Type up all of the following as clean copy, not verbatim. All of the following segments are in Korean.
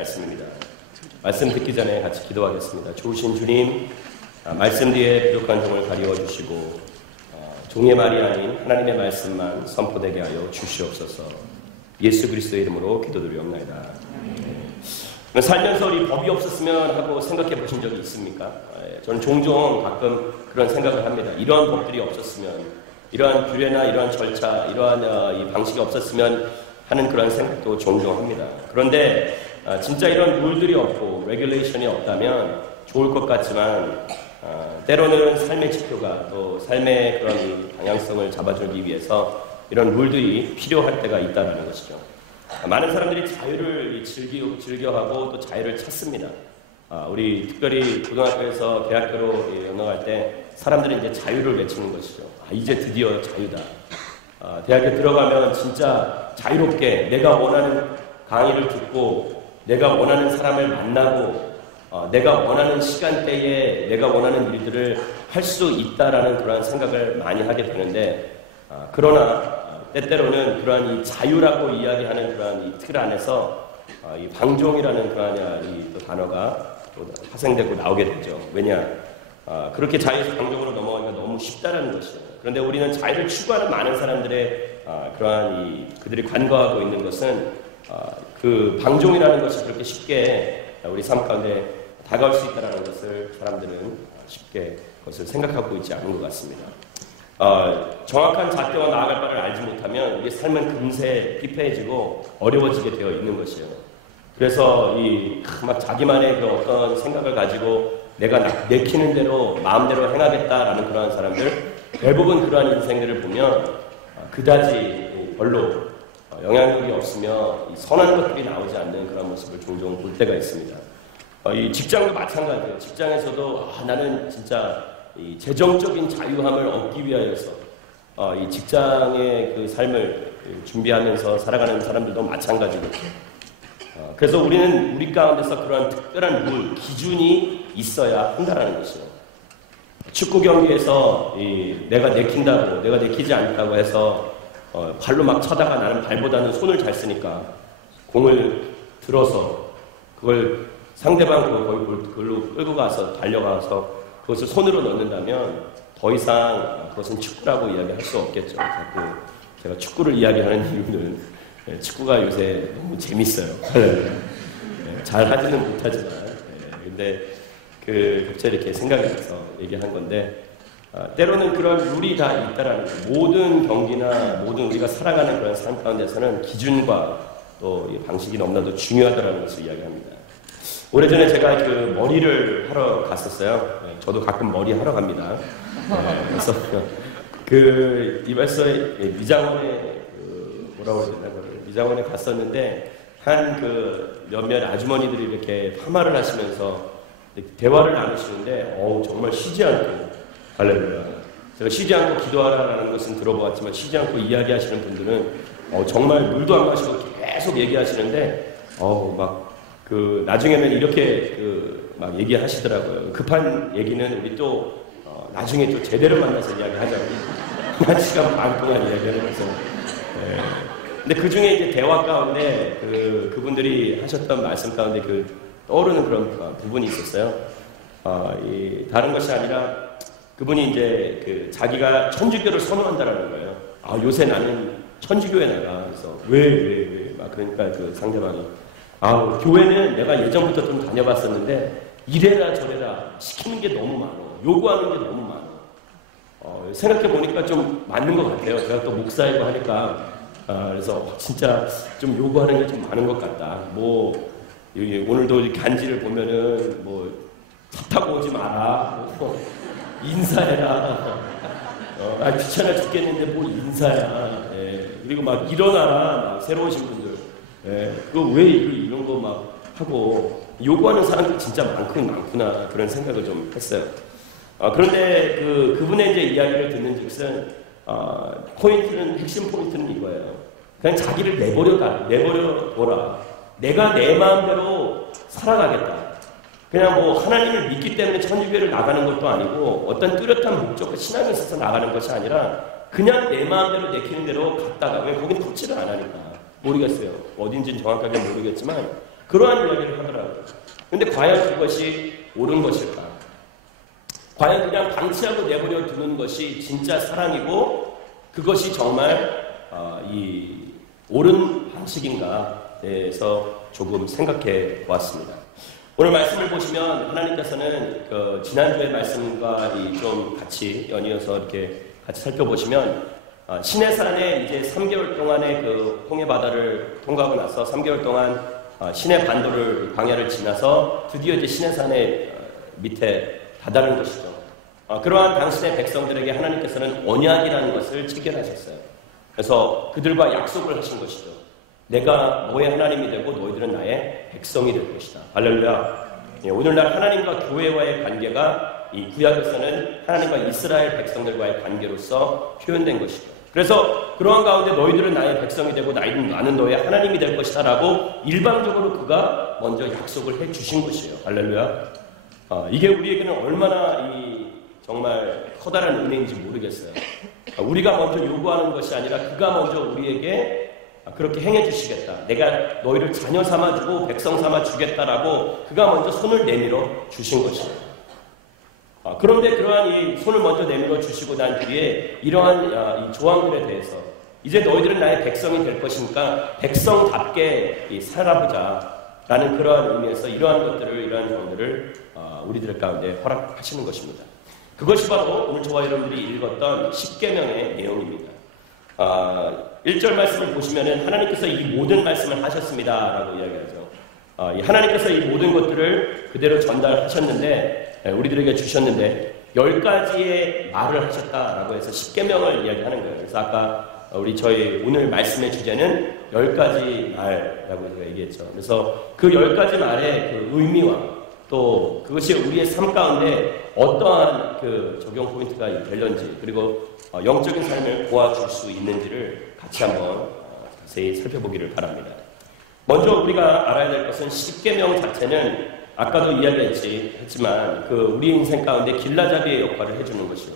말씀입니다. 말씀 듣기 전에 같이 기도하겠습니다. 좋으신 주님, 말씀 뒤에 부족한 종을 가리워 주시고 종의 말이 아닌 하나님의 말씀만 선포되게 하여 주시옵소서. 예수 그리스도의 이름으로 기도드리옵나이다. 살면서 우리 법이 없었으면 하고 생각해 보신 적이 있습니까? 저는 종종 가끔 그런 생각을 합니다. 이러한 법들이 없었으면, 이러한 규례나 이러한 절차, 이러한 이 방식이 없었으면 하는 그런 생각도 종종 합니다. 그런데 진짜 이런 룰들이 없고 레귤레이션이 없다면 좋을 것 같지만 때로는 삶의 지표가 또 삶의 그런 방향성을 잡아주기 위해서 이런 룰들이 필요할 때가 있다는 것이죠. 많은 사람들이 자유를 즐겨하고 또 자유를 찾습니다. 우리 특별히 고등학교에서 대학교로 넘어갈 때 사람들이 이제 자유를 외치는 것이죠. 이제 드디어 자유다. 대학에 들어가면 진짜 자유롭게 내가 원하는 강의를 듣고 내가 원하는 사람을 만나고 내가 원하는 시간대에 내가 원하는 일들을 할 수 있다라는 그런 생각을 많이 하게 되는데 그러나 때때로는 그러한 이 자유라고 이야기하는 그러한 이 틀 안에서 이 방종이라는 그러한 이 또 단어가 또 파생되고 나오게 되죠. 왜냐? 그렇게 자유에서 방종으로 넘어가기가 너무 쉽다라는 것이죠. 그런데 우리는 자유를 추구하는 많은 사람들의 그러한 그들이 간과하고 있는 것은 그 방종이라는 것이 그렇게 쉽게 우리 삶 가운데 다가올 수 있다는 것을 사람들은 쉽게 그것을 생각하고 있지 않은 것 같습니다. 정확한 잣대와 나아갈 바를 알지 못하면 우리의 삶은 금세 피폐해지고 어려워지게 되어 있는 것이에요. 그래서 막 자기만의 그 어떤 생각을 가지고 내가 내키는 대로 마음대로 행하겠다라는 그러한 사람들, 대부분 그러한 인생들을 보면 그다지 별로 영향력이 없으며 선한 것들이 나오지 않는 그런 모습을 종종 볼 때가 있습니다. 이 직장도 마찬가지예요. 직장에서도 나는 진짜 이 재정적인 자유함을 얻기 위하여서 이 직장의 그 삶을 준비하면서 살아가는 사람들도 마찬가지겠죠. 그래서 우리는 우리 가운데서 그러한 특별한 룰, 기준이 있어야 한다라는 것이죠. 축구 경기에서 내가 내킨다고, 내가 내키지 않다고 해서 발로 막 차다가 나는 발보다는 손을 잘 쓰니까 공을 들어서 그걸 상대방 그걸로 끌고 가서 달려가서 그것을 손으로 넣는다면 더 이상 그것은 축구라고 이야기할 수 없겠죠. 자꾸 제가 축구를 이야기하는 이유는 축구가 요새 너무 재밌어요. 잘 하지는 못하지만 근데 갑자기 이렇게 생각이 나서 얘기한 건데 때로는 그런 룰이 다 있다라는 거예요. 모든 경기나 모든 우리가 살아가는 그런 삶 가운데서는 기준과 또 방식이 너무나도 중요하다는 것을 이야기합니다. 오래전에 제가 그 머리를 하러 갔었어요. 저도 가끔 머리 하러 갑니다. 그래서 이발소에 미장원에 뭐라고 해야 되나 미장원에 갔었는데 몇몇 아주머니들이 이렇게 파마를 하시면서 대화를 나누시는데 정말 쉬지 않고 할렐루야. 제가 쉬지 않고 기도하라라는 것은 들어보았지만 쉬지 않고 이야기하시는 분들은 정말 물도 안 마시고 계속 얘기하시는데 나중에는 이렇게 막 얘기하시더라고요. 급한 얘기는 우리 또 나중에 또 제대로 만나서 이야기하자고. 한 시간 반 동안 이야기하면서. 근데 그 중에 이제 대화 가운데 그분들이 하셨던 말씀 가운데 떠오르는 그런 부분이 있었어요. 다른 것이 아니라 그분이 이제 자기가 천주교를 선호한다라는 거예요. 요새 나는 천주교에 나가. 그래서 왜? 막 그러니까 상대방이 교회는 내가 예전부터 좀 다녀봤었는데 이래라 저래라 시키는 게 너무 많아. 요구하는 게 너무 많아. 생각해보니까 좀 맞는 것 같아요. 제가 또 목사이고 하니까 그래서 진짜 좀 요구하는 게 좀 많은 것 같다. 오늘도 간지를 보면은 차 타고 오지 마라. 인사해라. 귀찮아 죽겠는데 뭘 인사야. 그리고 막 일어나라. 새로 오신 분들. 왜 이런 거 막 하고 요구하는 사람들이 진짜 많구나 그런 생각을 좀 했어요. 그런데 그분의 이제 이야기를 듣는 즉슨 핵심 포인트는 이거예요. 그냥 자기를 내버려둬라. 내가 내 마음대로 살아가겠다. 그냥 하나님을 믿기 때문에 천주교를 나가는 것도 아니고 어떤 뚜렷한 목적과 신앙에 있어서 나가는 것이 아니라 그냥 내 마음대로 내키는 대로 갔다가 왜 거긴 터치를 안 하니까 모르겠어요. 어딘지는 정확하게 모르겠지만 그러한 이야기를 하더라고요. 근데 과연 그것이 옳은 것일까? 과연 그냥 방치하고 내버려 두는 것이 진짜 사랑이고 그것이 정말 이 옳은 방식인가 대해서 조금 생각해 보았습니다. 오늘 말씀을 보시면 하나님께서는 그 지난주의 말씀과 좀 같이 연이어서 이렇게 같이 살펴보시면 시내산에 이제 3개월 동안의 그 홍해 바다를 통과하고 나서 3개월 동안 시내 반도를 광야를 지나서 드디어 이제 시내산의 밑에 다다른 것이죠. 그러한 당신의 백성들에게 하나님께서는 언약이라는 것을 체결하셨어요. 그래서 그들과 약속을 하신 것이죠. 내가 너의 하나님이 되고 너희들은 나의 백성이 될 것이다. 할렐루야. 오늘날 하나님과 교회와의 관계가 이 구약에서는 하나님과 이스라엘 백성들과의 관계로서 표현된 것이죠. 그래서 그러한 가운데 너희들은 나의 백성이 되고 나는 너의 하나님이 될 것이다 라고 일방적으로 그가 먼저 약속을 해 주신 것이에요. 할렐루야. 이게 우리에게는 얼마나 정말 커다란 은혜인지 모르겠어요. 우리가 먼저 요구하는 것이 아니라 그가 먼저 우리에게 그렇게 행해 주시겠다. 내가 너희를 자녀 삼아주고 백성 삼아주겠다라고 그가 먼저 손을 내밀어 주신 것이에요. 그런데 그러한 이 손을 먼저 내밀어 주시고 난 뒤에 이러한 이 조항들에 대해서 이제 너희들은 나의 백성이 될 것이니까 백성답게 살아보자 라는 그러한 의미에서 이러한 조항들을 우리들 가운데 허락하시는 것입니다. 그것이 바로 오늘 저와 여러분들이 읽었던 십계명의 내용입니다. 1절 말씀을 보시면은 하나님께서 이 모든 말씀을 하셨습니다 라고 이야기하죠. 하나님께서 이 모든 것들을 그대로 전달하셨는데 우리들에게 주셨는데 10가지의 말을 하셨다라고 해서 십계명을 이야기하는 거예요. 그래서 아까 저희 오늘 말씀의 주제는 10가지 말이라고 제가 얘기했죠. 그래서 그 10가지 말의 그 의미와 또 그것이 우리의 삶 가운데 어떠한 그 적용 포인트가 될런지 그리고 영적인 삶을 도와줄 수 있는지를 같이 한번 자세히 살펴보기를 바랍니다. 먼저 우리가 알아야 될 것은 십계명 자체는 아까도 이야기했지만 우리 인생 가운데 길라잡이의 역할을 해주는 것이요.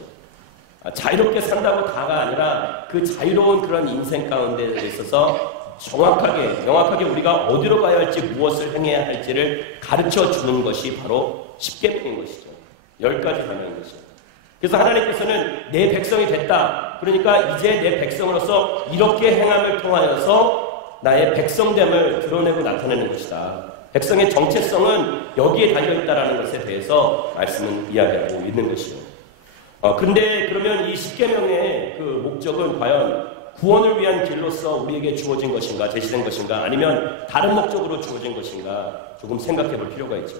자유롭게 산다고 다가 아니라 그 자유로운 그런 인생 가운데 있어서 명확하게 우리가 어디로 가야 할지 무엇을 행해야 할지를 가르쳐 주는 것이 바로 십계명인 것이죠. 10가지 계명인 것이죠. 그래서 하나님께서는 내 백성이 됐다. 그러니까 이제 내 백성으로서 이렇게 행함을 통하여서 나의 백성됨을 드러내고 나타내는 것이다. 백성의 정체성은 여기에 달려있다라는 것에 대해서 말씀은 이야기하고 있는 것이죠. 근데 그러면 이 십계명의 그 목적은 과연 구원을 위한 길로서 우리에게 주어진 것인가, 제시된 것인가, 아니면 다른 목적으로 주어진 것인가 조금 생각해 볼 필요가 있죠.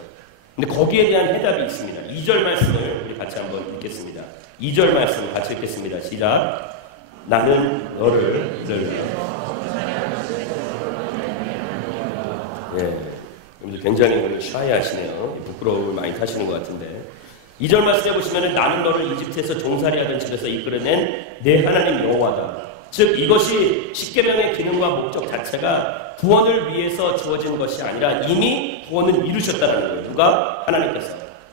근데 거기에 대한 해답이 있습니다. 2절 말씀을 우리 같이 한번 읽겠습니다. 2절 말씀 같이 읽겠습니다. 시작. 나는 너를 굉장히 샤이하시네요. 부끄러움을 많이 타시는 것 같은데 2절 말씀해 보시면 나는 너를 이집트에서 종살이 하던 집에서 이끌어낸 내 하나님 여호와다. 즉 이것이 십계명의 기능과 목적 자체가 구원을 위해서 주어진 것이 아니라 이미 구원을 이루셨다는 거예요. 누가?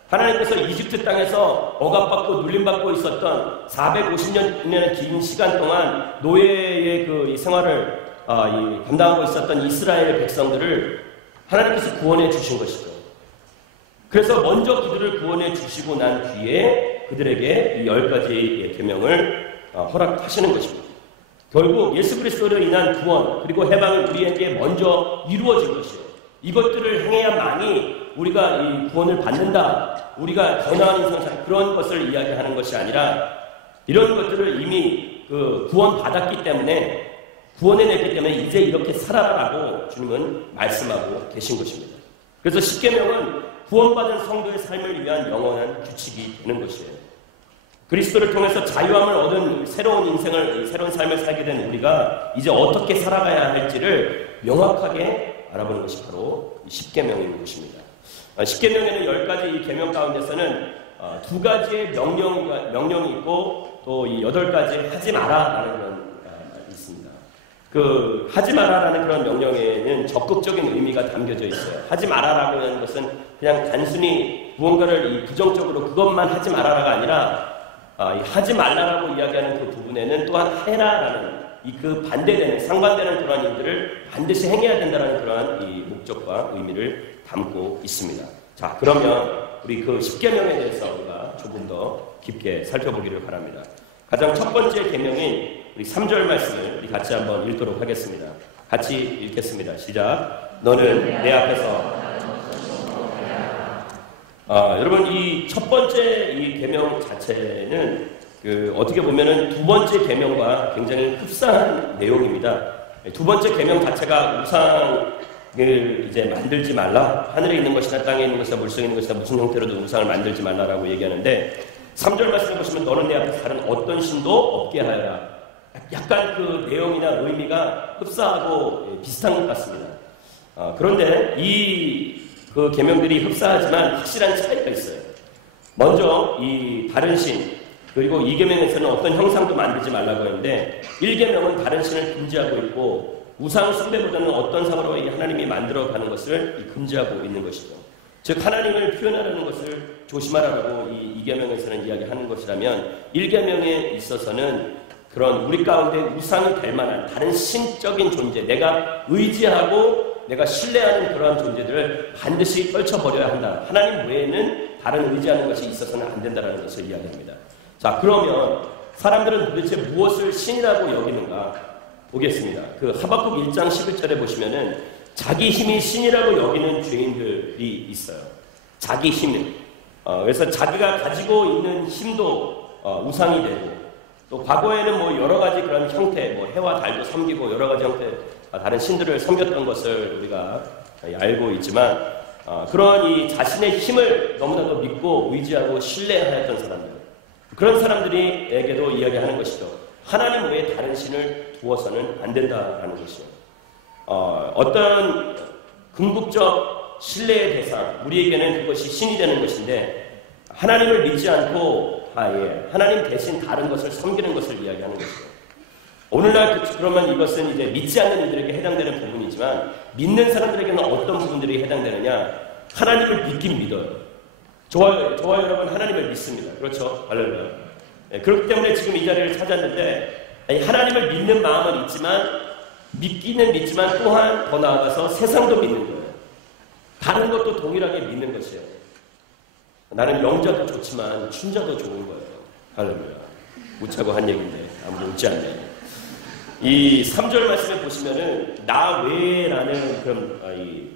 하나님께서 이집트 땅에서 억압받고 눌림받고 있었던 450년이라는 긴 시간 동안 노예의 이 생활을 감당하고 있었던 이스라엘 백성들을 하나님께서 구원해 주신 것이죠. 그래서 먼저 그들을 구원해 주시고 난 뒤에 그들에게 이 10가지의 계명을 허락하시는 것입니다. 결국 예수 그리스도로 인한 구원 그리고 해방은 우리에게 먼저 이루어진 것이에요. 이것들을 행해야만이 우리가 이 구원을 받는다. 우리가 더 나은 인생을 살 그런 것을 이야기하는 것이 아니라 이런 것들을 이미 구원 받았기 때문에 구원해냈기 때문에 이제 이렇게 살아라라고 주님은 말씀하고 계신 것입니다. 그래서 십계명은 구원받은 성도의 삶을 위한 영원한 규칙이 되는 것이에요. 그리스도를 통해서 자유함을 얻은 새로운 삶을 살게 된 우리가 이제 어떻게 살아가야 할지를 명확하게 알아보는 것이 바로 십계명인 것입니다. 십계명에는 10가지 이 계명 가운데서는 2가지의 명령이 있고 또 이 8가지 하지 마라라는 그런 말이 있습니다. 하지 마라라는 그런 명령에는 적극적인 의미가 담겨져 있어요. 하지 마라라고 하는 것은 그냥 단순히 무언가를 부정적으로 그것만 하지 마라라가 아니라 하지 말라라고 이야기하는 그 부분에는 또한 해라라는 이 그 반대되는 상반되는 그러한 일들을 반드시 행해야 된다는 그러한 이 목적과 의미를 담고 있습니다. 자, 그러면 우리 그 10계명에 대해서 우리가 조금 더 깊게 살펴보기를 바랍니다. 가장 첫 번째 계명인 우리 3절 말씀을 우리 같이 한번 읽도록 하겠습니다. 같이 읽겠습니다. 시작. 너는 내 앞에서 여러분 이 첫 번째 이 계명 자체는 어떻게 보면은 두 번째 계명과 굉장히 흡사한 내용입니다. 두 번째 계명 자체가 우상을 이제 만들지 말라. 하늘에 있는 것이나 땅에 있는 것이나 물속에 있는 것이나 무슨 형태로도 우상을 만들지 말라라고 얘기하는데 3절 말씀을 보시면 너는 내 앞에서 다른 어떤 신도 없게 하여라. 약간 그 내용이나 의미가 흡사하고 비슷한 것 같습니다. 그런데 그 계명들이 흡사하지만 확실한 차이가 있어요. 먼저 이 다른 신 그리고 2계명에서는 어떤 형상도 만들지 말라고 했는데 1계명은 다른 신을 금지하고 있고 우상 숭배보다는 어떤 상으로 하나님이 만들어가는 것을 금지하고 있는 것이죠. 즉 하나님을 표현하려는 것을 조심하라고 이 2계명에서는 이야기하는 것이라면 1계명에 있어서는 그런 우리 가운데 우상이 될 만한 다른 신적인 존재, 내가 의지하고 내가 신뢰하는 그러한 존재들을 반드시 떨쳐버려야 한다. 하나님 외에는 다른 의지하는 것이 있어서는 안 된다는 것을 이야기합니다. 자, 그러면 사람들은 도대체 무엇을 신이라고 여기는가 보겠습니다. 그 하박국 1장 11절에 보시면은 자기 힘이 신이라고 여기는 죄인들이 있어요. 자기 힘을. 그래서 자기가 가지고 있는 힘도 우상이 되고 또 과거에는 뭐 여러 가지 그런 형태, 뭐 해와 달도 섬기고 여러 가지 형태 다른 신들을 섬겼던 것을 우리가 알고 있지만 그런 이 자신의 힘을 너무나도 믿고 의지하고 신뢰하였던 사람들 그런 사람들에게도 이야기하는 것이죠. 하나님 외에 다른 신을 두어서는 안 된다라는 것이죠. 어떤 궁극적 신뢰의 대상 우리에게는 그것이 신이 되는 것인데 하나님을 믿지 않고 하나님 대신 다른 것을 섬기는 것을 이야기하는 것이죠. 오늘날 그러면 이것은 이제 믿지 않는 이들에게 해당되는 부분이지만 믿는 사람들에게는 어떤 부분들이 해당되느냐? 하나님을 믿긴 믿어요. 저와 여러분 하나님을 믿습니다. 그렇죠? 할렐루야. 그렇기 때문에 지금 이 자리를 찾았는데 하나님을 믿는 마음은 있지만 믿기는 믿지만 또한 더 나아가서 세상도 믿는 거예요. 다른 것도 동일하게 믿는 것이에요. 나는 영자도 좋지만 춘자도 좋은 거예요. 할렐루야. 웃자고 한 얘기인데 아무도 웃지 않네. 이 3절 말씀에 보시면은 나 외에라는 그런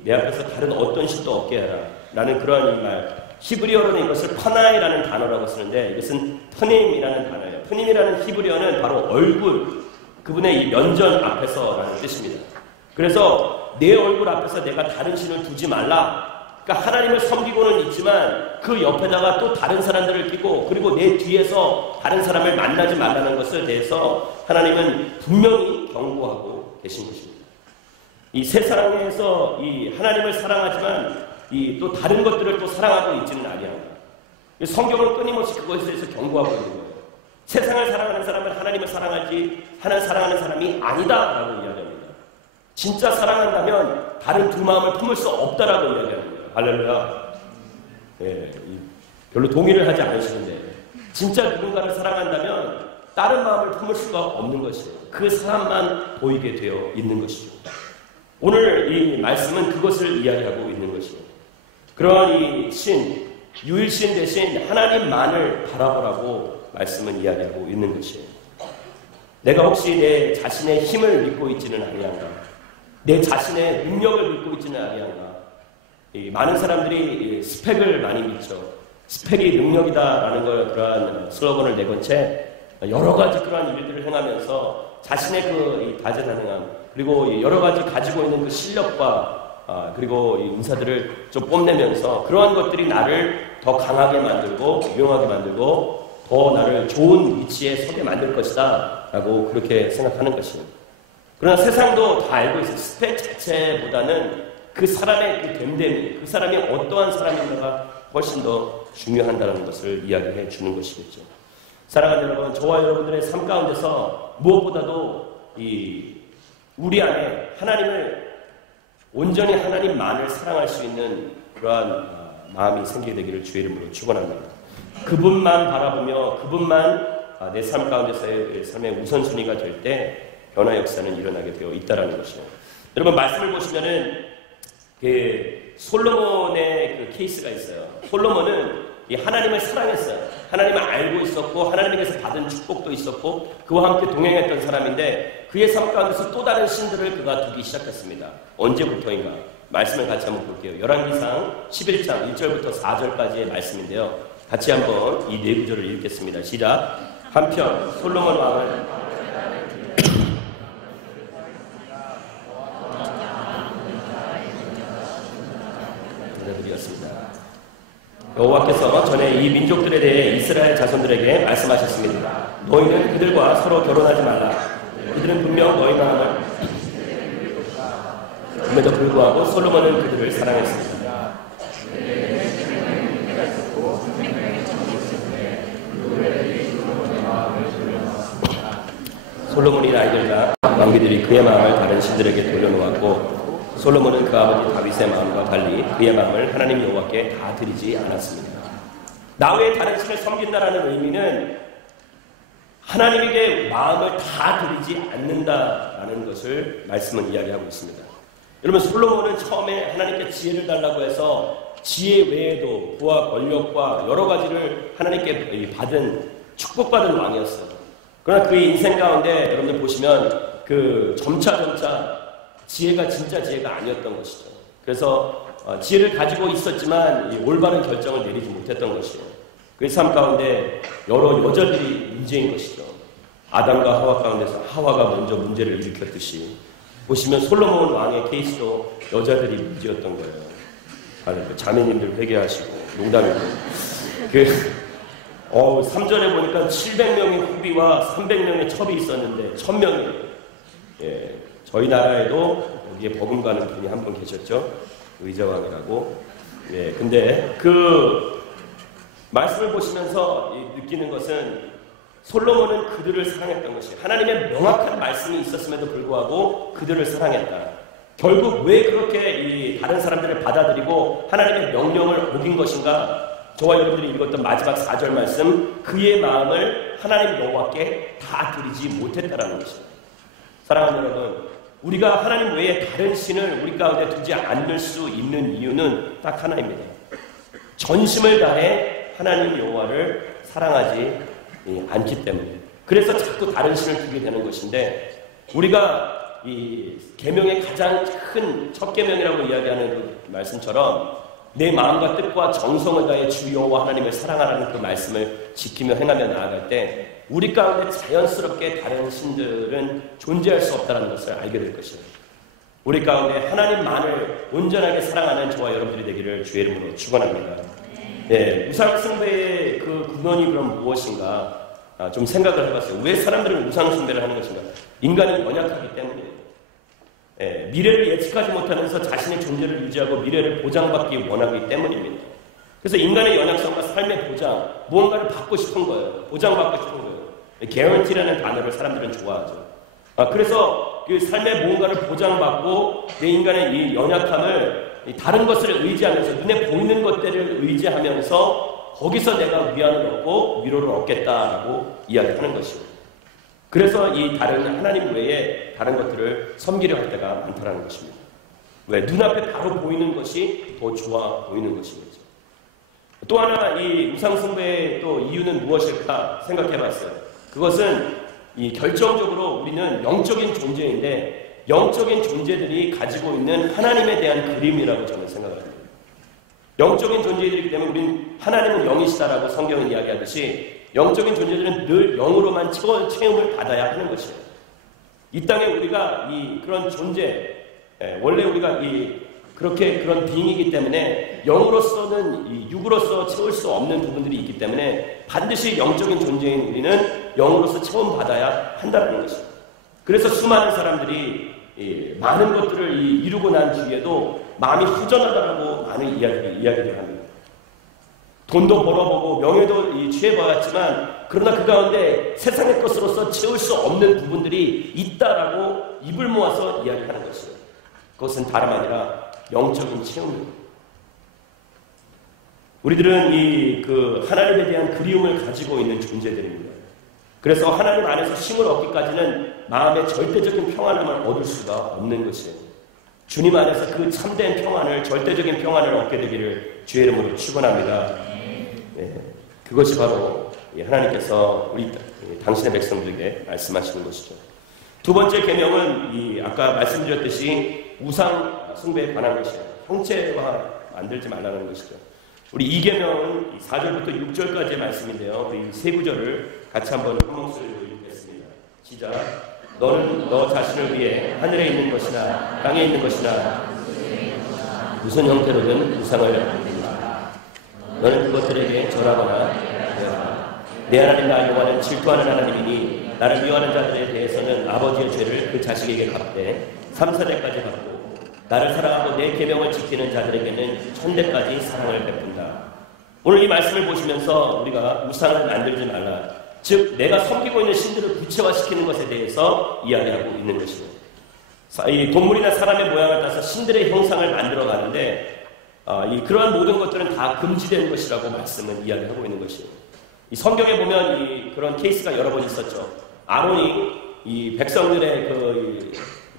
내 앞에서 다른 어떤 신도 없게 하라 라는 그러한 이 말 히브리어로는 이것을 파나이라는 단어라고 쓰는데 이것은 프님이라는 단어예요. 프님이라는 히브리어는 바로 얼굴 그분의 이 면전 앞에서라는 뜻입니다. 그래서 내 얼굴 앞에서 내가 다른 신을 두지 말라. 그러니까 하나님을 섬기고는 있지만 그 옆에다가 또 다른 사람들을 끼고 그리고 내 뒤에서 다른 사람을 만나지 말라는 것에 대해서 하나님은 분명히 경고하고 계신 것입니다. 이 세상에서 이 하나님을 사랑하지만 이 또 다른 것들을 또 사랑하고 있지는 아니합니다. 성경은 끊임없이 그것에 대해서 경고하고 있는 거예요. 세상을 사랑하는 사람은 하나님을 사랑하지 사랑하는 사람이 아니다라고 이야기합니다. 진짜 사랑한다면 다른 두 마음을 품을 수 없다라고 이야기합니다. 할렐루야. 예, 별로 동의를 하지 않으시는데 진짜 누군가를 사랑한다면 다른 마음을 품을 수가 없는 것이에요. 그 사람만 보이게 되어 있는 것이죠. 오늘 이 말씀은 그것을 이야기하고 있는 것이에요. 그러한 이 신, 유일신 대신 하나님만을 바라보라고 말씀은 이야기하고 있는 것이에요. 내가 혹시 내 자신의 힘을 믿고 있지는 아니한가? 내 자신의 능력을 믿고 있지는 아니한가? 많은 사람들이 스펙을 많이 믿죠. 스펙이 능력이다라는 걸 그러한 슬로건을 내건 채 여러 가지 그러한 일들을 행하면서 자신의 그 다재다능함 그리고 여러 가지 가지고 있는 그 실력과 그리고 이 인사들을 좀 뽐내면서 그러한 것들이 나를 더 강하게 만들고 유용하게 만들고 더 나를 좋은 위치에 서게 만들 것이다 라고 그렇게 생각하는 것입니다. 그러나 세상도 다 알고 있어요. 스펙 자체보다는 그 사람의 그 됨됨이, 그 사람이 어떠한 사람인가가 훨씬 더 중요한다는 것을 이야기해 주는 것이겠죠. 사랑하는 여러분, 저와 여러분들의 삶 가운데서 무엇보다도 우리 안에 하나님을 온전히 하나님만을 사랑할 수 있는 그러한 마음이 생기게 되기를 주의 이름으로 축원합니다. 그분만 바라보며 그분만 내 삶 가운데서의 삶의 우선순위가 될 때 변화 역사는 일어나게 되어 있다라는 것이죠. 여러분 말씀을 보시면은 그 솔로몬의 그 케이스가 있어요. 솔로몬은 이 하나님을 사랑했어요. 하나님을 알고 있었고 하나님에게서 받은 축복도 있었고 그와 함께 동행했던 사람인데 그의 삶 가운데서 또 다른 신들을 그가 두기 시작했습니다. 언제부터인가? 말씀을 같이 한번 볼게요. 열왕기상 11장 1절부터 4절까지의 말씀인데요. 같이 한번 이 네 구절을 읽겠습니다. 시작. 한편 솔로몬 왕은 드렸습니다. 여호와께서 전에 이 민족들에 대해 이스라엘 자손들에게 말씀하셨습니다. 너희는 그들과 서로 결혼하지 말라. 그들은 분명 너희 마음을 그럼에도 불구하고 솔로몬은 그들을 사랑했습니다. 솔로몬이 나이들과 왕비들이 그의 마음을 다른 신들에게 돌려놓았고 솔로몬은 그 아버지 다윗의 마음과 달리 그의 마음을 하나님 여호와께 다 드리지 않았습니다. 나 외에 다른 신을 섬긴다라는 의미는 하나님에게 마음을 다 드리지 않는다라는 것을 말씀은 이야기하고 있습니다. 여러분 솔로몬은 처음에 하나님께 지혜를 달라고 해서 지혜 외에도 부와 권력과 여러 가지를 하나님께 받은 축복받은 왕이었어요. 그러나 그의 인생 가운데 여러분들 보시면 그 점차 지혜가 진짜 지혜가 아니었던 것이죠. 그래서 지혜를 가지고 있었지만 올바른 결정을 내리지 못했던 것이에요. 그의 삶 가운데 여러 여자들이 문제인 것이죠. 아담과 하와 가운데서 하와가 먼저 문제를 일으켰듯이 보시면 솔로몬 왕의 케이스도 여자들이 문제였던 거예요. 자매님들 회개하시고 농담이고 3절에 보니까 700명의 후비와 300명의 첩이 있었는데 1000명이에요. 예, 저희 나라에도 여기에 버금가는 분이 한 분 계셨죠. 의자왕이라고. 예, 근데 그 말씀을 보시면서 느끼는 것은 솔로몬은 그들을 사랑했던 것이에요. 하나님의 명확한 말씀이 있었음에도 불구하고 그들을 사랑했다. 결국 왜 그렇게 다른 사람들을 받아들이고 하나님의 명령을 어긴 것인가? 저와 여러분들이 읽었던 마지막 4절 말씀, 그의 마음을 하나님 여호와께 다 드리지 못했다라는 것입니다. 사랑하는 여러분, 우리가 하나님 외에 다른 신을 우리 가운데 두지 않을 수 있는 이유는 딱 하나입니다. 전심을 다해 하나님 여호와를 사랑하지 않기 때문에. 그래서 자꾸 다른 신을 두게 되는 것인데, 우리가 이 계명의 가장 큰 첫 계명이라고 이야기하는 그 말씀처럼 내 마음과 뜻과 정성을 다해 주 여호와 하나님을 사랑하라는 그 말씀을 지키며 행하며 나아갈 때 우리 가운데 자연스럽게 다른 신들은 존재할 수 없다는 것을 알게 될 것이에요. 우리 가운데 하나님만을 온전하게 사랑하는 저와 여러분들이 되기를 주의 이름으로 축원합니다. 예, 우상숭배의 그 근원이 그럼 무엇인가 좀 생각을 해봤어요. 왜 사람들은 우상숭배를 하는 것인가? 인간은 연약하기 때문이에요. 예, 미래를 예측하지 못하면서 자신의 존재를 유지하고 미래를 보장받기 원하기 때문입니다. 그래서 인간의 연약성과 삶의 보장, 무언가를 받고 싶은 거예요. 보장받고 싶은 거예요. guarantee라는 단어를 사람들은 좋아하죠. 그래서 그 삶의 무언가를 보장받고 내 인간의 이 연약함을 다른 것을 의지하면서 눈에 보이는 것들을 의지하면서 거기서 내가 위안을 얻고 위로를 얻겠다라고 이야기하는 것이에요. 그래서 이 다른 하나님 외에 다른 것들을 섬기려 할 때가 많다는 것입니다. 왜? 눈앞에 바로 보이는 것이 더 좋아 보이는 것이겠죠. 또 하나 이 우상숭배의 또 이유는 무엇일까 생각해봤어요. 그것은 이 결정적으로 우리는 영적인 존재인데 영적인 존재들이 가지고 있는 하나님에 대한 그림이라고 저는 생각합니다. 영적인 존재들이기 때문에 우리는 하나님은 영이시다라고 성경은 이야기하듯이 영적인 존재들은 늘 영으로만 체험을 받아야 하는 것이에요. 이 땅에 우리가 그런 존재, 원래 우리가 그렇게 그런 빙이기 때문에 영으로서는 육으로서 채울 수 없는 부분들이 있기 때문에 반드시 영적인 존재인 우리는 영으로서 체험받아야 한다는 것입니다. 그래서 수많은 사람들이 많은 것들을 이루고 난 뒤에도 마음이 허전하다고 많은 이야기를 합니다. 돈도 벌어보고 명예도 취해봤지만 그러나 그 가운데 세상의 것으로서 채울 수 없는 부분들이 있다라고 입을 모아서 이야기하는 것이에요. 그것은 다름 아니라 영적인 체험입니다. 우리들은 그 하나님에 대한 그리움을 가지고 있는 존재들입니다. 그래서 하나님 안에서 쉼을 얻기까지는 마음의 절대적인 평안함을 얻을 수가 없는 것이에요. 주님 안에서 그 참된 평안을, 절대적인 평안을 얻게 되기를 주의 이름으로 축원합니다. 그것이 바로 하나님께서 우리 당신의 백성들에게 말씀하시는 것이죠. 두 번째 계명은 아까 말씀드렸듯이 우상 숭배에 관한 것이에요. 형체화 만들지 말라는 것이죠. 우리 이 계명은 4절부터 6절까지의 말씀인데요. 우리 세 구절을 같이 한번 한 목소리로 읽겠습니다. 시작. 너는 너 자신을 위해 하늘에 있는 것이나 땅에 있는 것이나 무슨 형태로든 우상을 만든다. 너는 그것들에게 절하거나 내 하나님 나 여호와는 질투하는 하나님이니 나를 미워하는 자들에 대해서는 아버지의 죄를 그 자식에게 갚되 3세대까지 갚고 나를 사랑하고 내 계명을 지키는 자들에게는 1000대까지 사랑을 베푼다. 오늘 이 말씀을 보시면서 우리가 우상을 만들지 말라. 즉 내가 섬기고 있는 신들을 구체화시키는 것에 대해서 이야기하고 있는 것입니다. 이 동물이나 사람의 모양을 따서 신들의 형상을 만들어 가는데 그러한 모든 것들은 다 금지된 것이라고 말씀은 이야기하고 있는 것이에요. 이 성경에 보면 그런 케이스가 여러 번 있었죠. 아론이 이 백성들의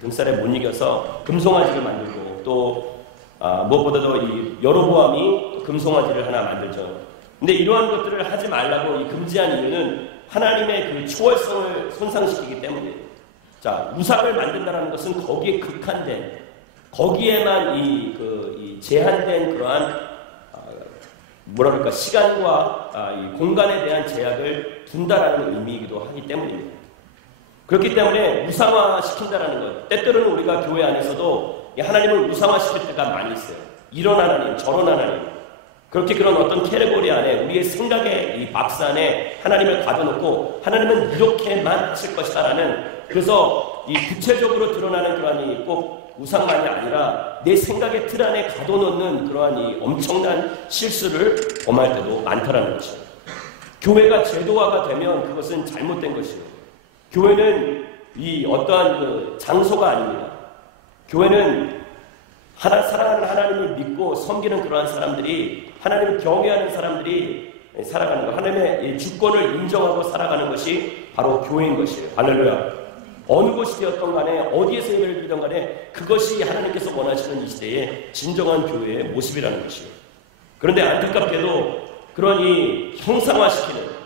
등살에 못 이겨서 금송아지를 만들고 또 무엇보다도 이 여로보암이 금송아지를 하나 만들죠. 근데 이러한 것들을 하지 말라고 금지한 이유는 하나님의 그 초월성을 손상시키기 때문이에요. 자, 우상을 만든다는 것은 거기에 극한된, 거기에만 이 제한된 그러한 시간과 이 공간에 대한 제약을 둔다라는 의미이기도 하기 때문입니다. 그렇기 때문에 우상화시킨다라는 것, 때때로는 우리가 교회 안에서도 하나님을 우상화시킬 때가 많이 있어요. 이런 하나님, 저런 하나님. 그렇게 그런 어떤 캐테고리 안에 우리의 생각의 이 박스 안에 하나님을 가둬놓고 하나님은 이렇게만 하실 것이다라는, 그래서 이 구체적으로 드러나는 그러한 꼭 우상만이 아니라 내 생각의 틀 안에 가둬놓는 그러한 이 엄청난 실수를 범할 때도 많다라는 것이에요. 교회가 제도화가 되면 그것은 잘못된 것이에요. 교회는 이 어떠한 장소가 아닙니다. 교회는 사랑하는 하나님을 믿고 섬기는 그러한 사람들이, 하나님을 경외하는 사람들이 살아가는 것, 하나님의 주권을 인정하고 살아가는 것이 바로 교회인 것이에요. 할렐루야. 어느 곳이 되었던 간에 어디에서 예배를 드리던 간에 그것이 하나님께서 원하시는 이 시대의 진정한 교회의 모습이라는 것이에요. 그런데 안타깝게도 그런 이 형상화시키는,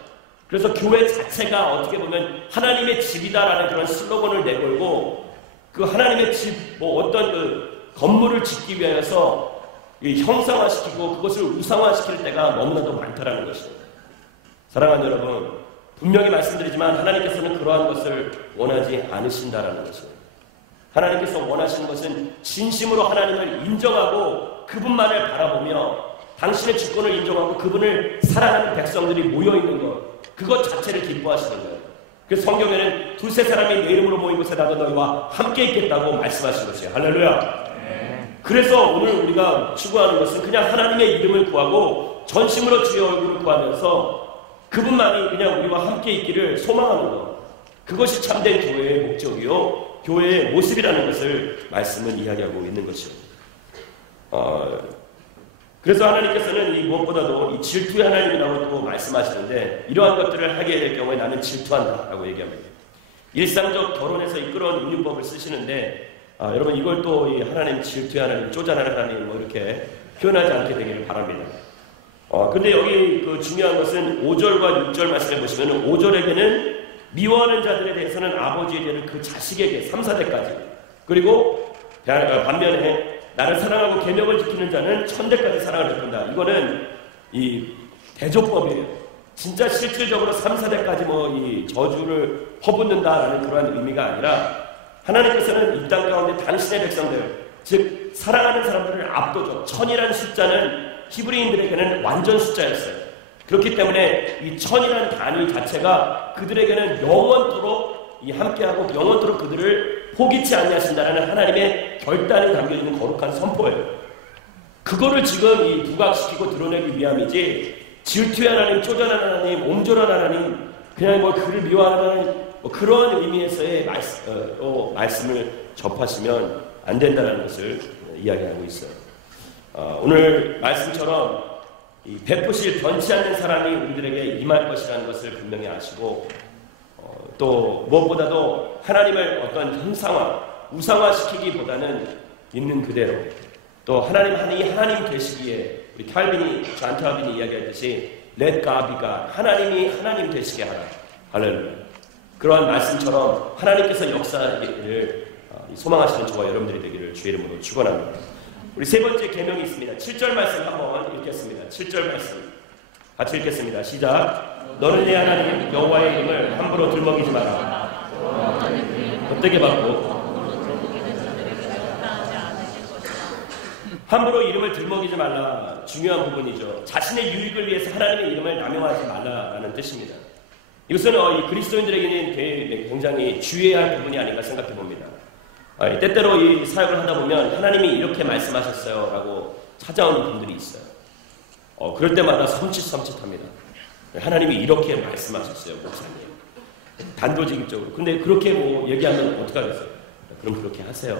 그래서 교회 자체가 어떻게 보면 하나님의 집이다라는 그런 슬로건을 내걸고 그 하나님의 집, 어떤 건물을 짓기 위해서 형상화시키고 그것을 우상화시킬 때가 너무나도 많다라는 것이에요. 사랑하는 여러분, 분명히 말씀드리지만 하나님께서는 그러한 것을 원하지 않으신다라는 것이에요. 하나님께서 원하시는 것은 진심으로 하나님을 인정하고 그분만을 바라보며 당신의 주권을 인정하고 그분을 사랑하는 백성들이 모여있는 것, 그것 자체를 기뻐하시는 거예요. 그래서 성경에는 두세 사람이 내 이름으로 모인 곳에 나도 너희와 함께 있겠다고 말씀하신 것이에요. 할렐루야. 그래서 오늘 우리가 추구하는 것은 그냥 하나님의 이름을 구하고 전심으로 주의 얼굴을 구하면서 그분만이 그냥 우리와 함께 있기를 소망하는 것, 그것이 참된 교회의 목적이요 교회의 모습이라는 것을 말씀은 이야기하고 있는 것이요. 그래서 하나님께서는 이 무엇보다도 이 질투의 하나님이라고 또 말씀하시는데, 이러한 것들을 하게 될 경우에 나는 질투한다라고 얘기합니다. 일상적 결혼에서 이끌어온 운율법을 쓰시는데 여러분 이걸 또 이 하나님 질투의 하나님, 쪼잔한 하나님 이렇게 표현하지 않게 되기를 바랍니다. 근데 여기 중요한 것은 5절과 6절 말씀해 보시면 5절에게는 미워하는 자들에 대해서는 아버지의 죄를 그 자식에게 3,4대까지, 그리고 반면에 나를 사랑하고 계명을 지키는 자는 1000대까지 사랑을 베푼다. 이거는 이 대조법이에요. 진짜 실질적으로 3,4대까지 이 저주를 퍼붓는다라는 그러한 의미가 아니라 하나님께서는 이 땅 가운데 당신의 백성들, 즉 사랑하는 사람들을 압도적, 1000이라는 숫자는 히브리인들에게는 완전 숫자였어요. 그렇기 때문에 이 1000이라는 단위 자체가 그들에게는 영원토록 함께하고 영원토록 그들을 포기치 아니하신다는 하나님의 결단이 담겨있는 거룩한 선포예요. 그거를 지금 부각시키고 드러내기 위함이지, 질투의 하나님, 쪼잔한 하나님, 옹졸한 하나님, 그냥 그를 미워하는 하나님, 그러한 의미에서의 말씀을 접하시면 안 된다는 것을 이야기하고 있어요. 오늘 말씀처럼 베푸실 변치 않는 사람이 우리들에게 임할 것이라는 것을 분명히 아시고, 또 무엇보다도 하나님을 어떤 형상화, 우상화시키기보다는 있는 그대로 또 하나님 되시기에 우리 존 칼빈이 이야기했듯이 Let God be God, 하나님이 하나님 되시게 하라. 할렐루야. 그러한 말씀처럼 하나님께서 역사를 소망하시는 저와 여러분들이 되기를 주의 이름으로 축원합니다. 우리 세 번째 계명이 있습니다. 7절 말씀 한번 읽겠습니다. 7절 말씀 같이 읽겠습니다. 시작. 너는 내 하나님 여호와의 이름을 함부로 들먹이지 마라. 헛되게 받고 함부로 이름을 들먹이지 말라. 중요한 부분이죠. 자신의 유익을 위해서 하나님의 이름을 남용하지 말라라는 뜻입니다. 이것은 이 그리스도인들에게는 굉장히 주의해야 할 부분이 아닌가 생각해 봅니다. 때때로 이 사역을 하다 보면 하나님이 이렇게 말씀하셨어요 라고 찾아오는 분들이 있어요. 그럴 때마다 섬찟합니다. 하나님이 이렇게 말씀하셨어요, 목사님. 단도직입적으로. 근데 그렇게 얘기하면 어떡하겠어요? 그럼 그렇게 하세요.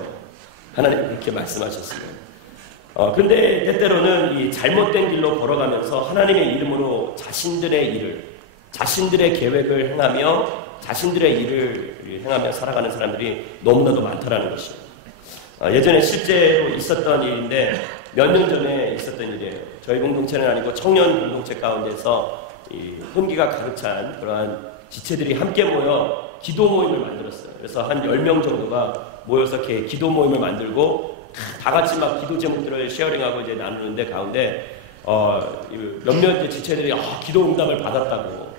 하나님이 그렇게 말씀하셨어요. 근데 때때로는 이 잘못된 길로 걸어가면서 하나님의 이름으로 자신들의 계획을 행하며 자신들의 일을 행하며 살아가는 사람들이 너무나도 많다라는 것이에요. 예전에 실제로 있었던 일인데 몇 년 전에 있었던 일이에요. 저희 공동체는 아니고 청년 공동체 가운데서 이 혼기가 가득 찬 그러한 지체들이 함께 모여 기도 모임을 만들었어요. 그래서 한 10명 정도가 모여서 이렇게 기도 모임을 만들고 다 같이 막 기도 제목들을 쉐어링하고 이제 나누는데 가운데 몇몇 지체들이 기도 응답을 받았다고,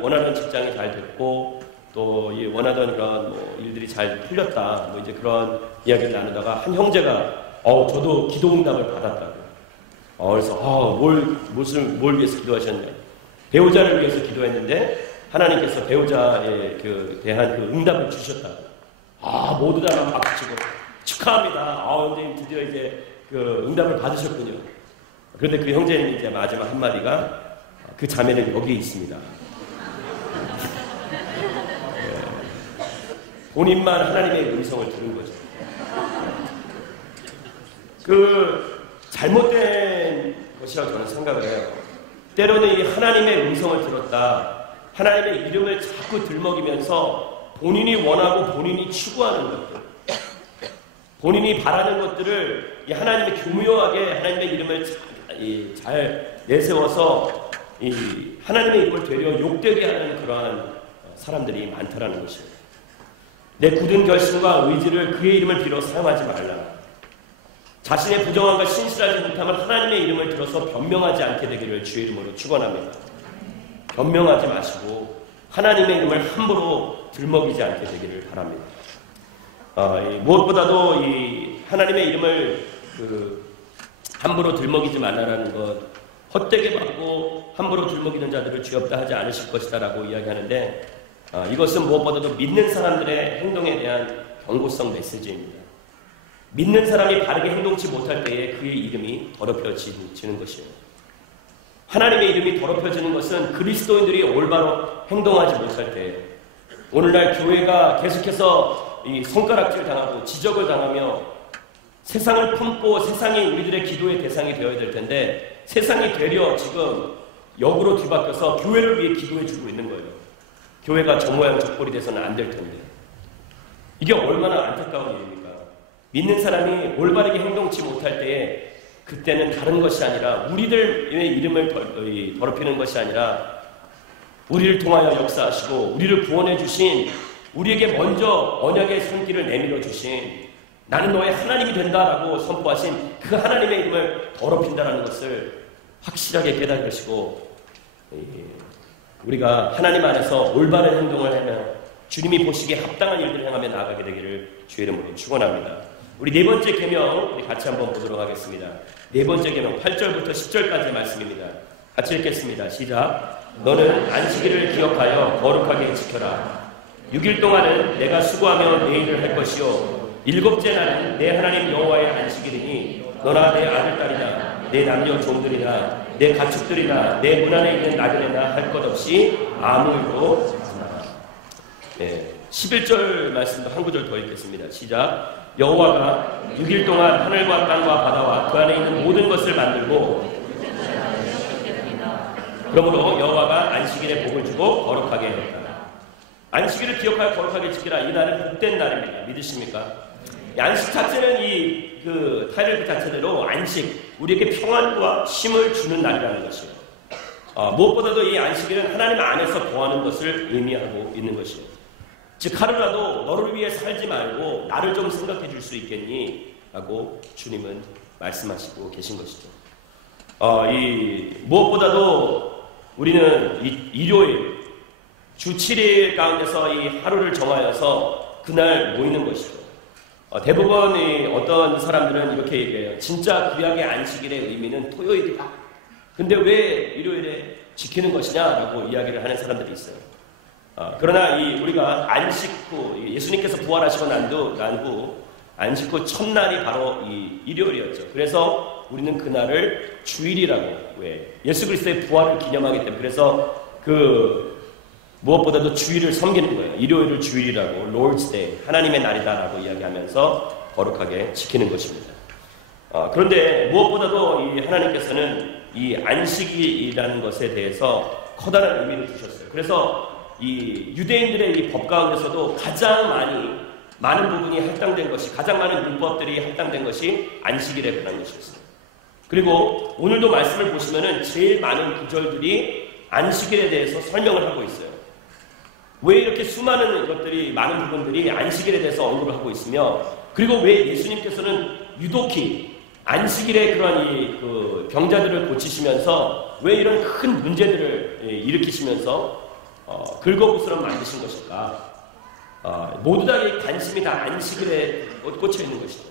원하는 직장이 잘 됐고 또 원하던 그런 일들이 잘 풀렸다, 이제 그런 이야기를 나누다가 한 형제가 저도 기도 응답을 받았다고. 그래서 뭘 위해서 기도하셨냐? 배우자를 위해서 기도했는데 하나님께서 배우자에 대한 그 응답을 주셨다고. 모두 다 박수치고 축하합니다. 형제님 드디어 이제 그 응답을 받으셨군요. 그런데 그 형제님 이제 마지막 한마디가 그 자매는 여기 있습니다. 본인만 하나님의 음성을 들은 거죠. 잘못된 것이라고 저는 생각을 해요. 때로는 이 하나님의 음성을 들었다, 하나님의 이름을 자꾸 들먹이면서 본인이 원하고 본인이 추구하는 것들, 본인이 바라는 것들을 하나님의 교묘하게 하나님의 이름을 잘 내세워서 하나님의 이름을 되려 욕되게 하는 그러한 사람들이 많다라는 것이에요. 내 굳은 결심과 의지를 그의 이름을 빌어 사용하지 말라. 자신의 부정함과 신실하지 못함을 하나님의 이름을 들어서 변명하지 않게 되기를 주의 이름으로 축원합니다. 변명하지 마시고 하나님의 이름을 함부로 들먹이지 않게 되기를 바랍니다. 무엇보다도 하나님의 이름을 함부로 들먹이지 말라라는 것, 헛되게 받고 함부로 들먹이는 자들을 죄없다 하지 않으실 것이다라고 이야기하는데, 이것은 무엇보다도 믿는 사람들의 행동에 대한 경고성 메시지입니다. 믿는 사람이 바르게 행동치 못할 때에 그의 이름이 더럽혀지는 것이에요. 하나님의 이름이 더럽혀지는 것은 그리스도인들이 올바로 행동하지 못할 때에, 오늘날 교회가 계속해서 손가락질 당하고 지적을 당하며 세상을 품고 세상이 우리들의 기도의 대상이 되어야 될 텐데, 세상이 되려 지금 역으로 뒤바뀌어서 교회를 위해 기도해 주고 있는 거예요. 교회가 저 모양 저 꼴이 돼서는 안 될 텐데. 이게 얼마나 안타까운 일입니까? 믿는 사람이 올바르게 행동치 못할 때에, 그때는 다른 것이 아니라 우리들의 이름을 더럽히는 것이 아니라 우리를 통하여 역사하시고 우리를 구원해 주신, 우리에게 먼저 언약의 손길을 내밀어 주신, 나는 너의 하나님이 된다라고 선포하신 그 하나님의 이름을 더럽힌다라는 것을 확실하게 깨달으시고, 우리가 하나님 안에서 올바른 행동을 하며 주님이 보시기에 합당한 일들을 행하며 나아가게 되기를 주의 이름으로 축원합니다. 우리 네 번째 계명 우리 같이 한번 보도록 하겠습니다. 네 번째 계명 8절부터 10절까지의 말씀입니다. 같이 읽겠습니다. 시작. 너는 안식일을 기억하여 거룩하게 지켜라. 6일 동안은 내가 수고하며 내 일을 할 것이요, 일곱째 날은 내 하나님 여호와의 안식일이니 너나 내 아들 딸이나 내 남녀 종들이나 내 가축들이나 내 문 안에 있는 나그네나 할 것 없이 아무 일도 하라. 11절 말씀도 한 구절 더 읽겠습니다. 시작. 여호와가 6일 동안 하늘과 땅과 바다와 그 안에 있는 모든 것을 만들고, 그러므로 여호와가 안식일에 복을 주고 거룩하게 했다. 안식일을 기억하여 거룩하게 지키라. 이 날은 복된 날입니다. 믿으십니까? 안식 자체는 그 타이틀 자체대로 안식, 우리에게 평안과 쉼을 주는 날이라는 것이에요. 무엇보다도 이 안식일은 하나님 안에서 거하는 것을 의미하고 있는 것이에요. 즉 하루라도 너를 위해 살지 말고 나를 좀 생각해 줄 수 있겠니? 라고 주님은 말씀하시고 계신 것이죠. 무엇보다도 우리는 일요일, 주 7일 가운데서 이 하루를 정하여서 그날 모이는 것이죠. 대부분 어떤 사람들은 이렇게 얘기해요. 진짜 구약의 안식일의 의미는 토요일이다. 근데 왜 일요일에 지키는 것이냐라고 이야기를 하는 사람들이 있어요. 그러나 우리가 안식 후, 예수님께서 부활하시고 난 후 안식 후 첫날이 바로 이 일요일이었죠. 그래서 우리는 그날을 주일이라고, 왜? 예수 그리스도의 부활을 기념하기 때문에. 그래서 무엇보다도 주일을 섬기는 거예요. 일요일을 주일이라고, Lord's Day, 하나님의 날이다라고 이야기하면서 거룩하게 지키는 것입니다. 그런데 무엇보다도 하나님께서는 이 안식일이라는 것에 대해서 커다란 의미를 주셨어요. 그래서 이 유대인들의 이 법 가운데서도 가장 많은 부분이 할당된 것이, 가장 많은 율법들이 할당된 것이 안식일에 관한 것이었어요. 그리고 오늘도 말씀을 보시면은 제일 많은 구절들이 안식일에 대해서 설명을 하고 있어요. 왜 이렇게 수많은 것들이, 많은 부분들이 안식일에 대해서 언급을 하고 있으며, 그리고 왜 예수님께서는 유독히 안식일에 그러한 병자들을 고치시면서 왜 이런 큰 문제들을 일으키시면서 긁어부스럼 만드신 것일까? 모두 다 이 관심이 다 안식일에 꽂혀 있는 것이죠.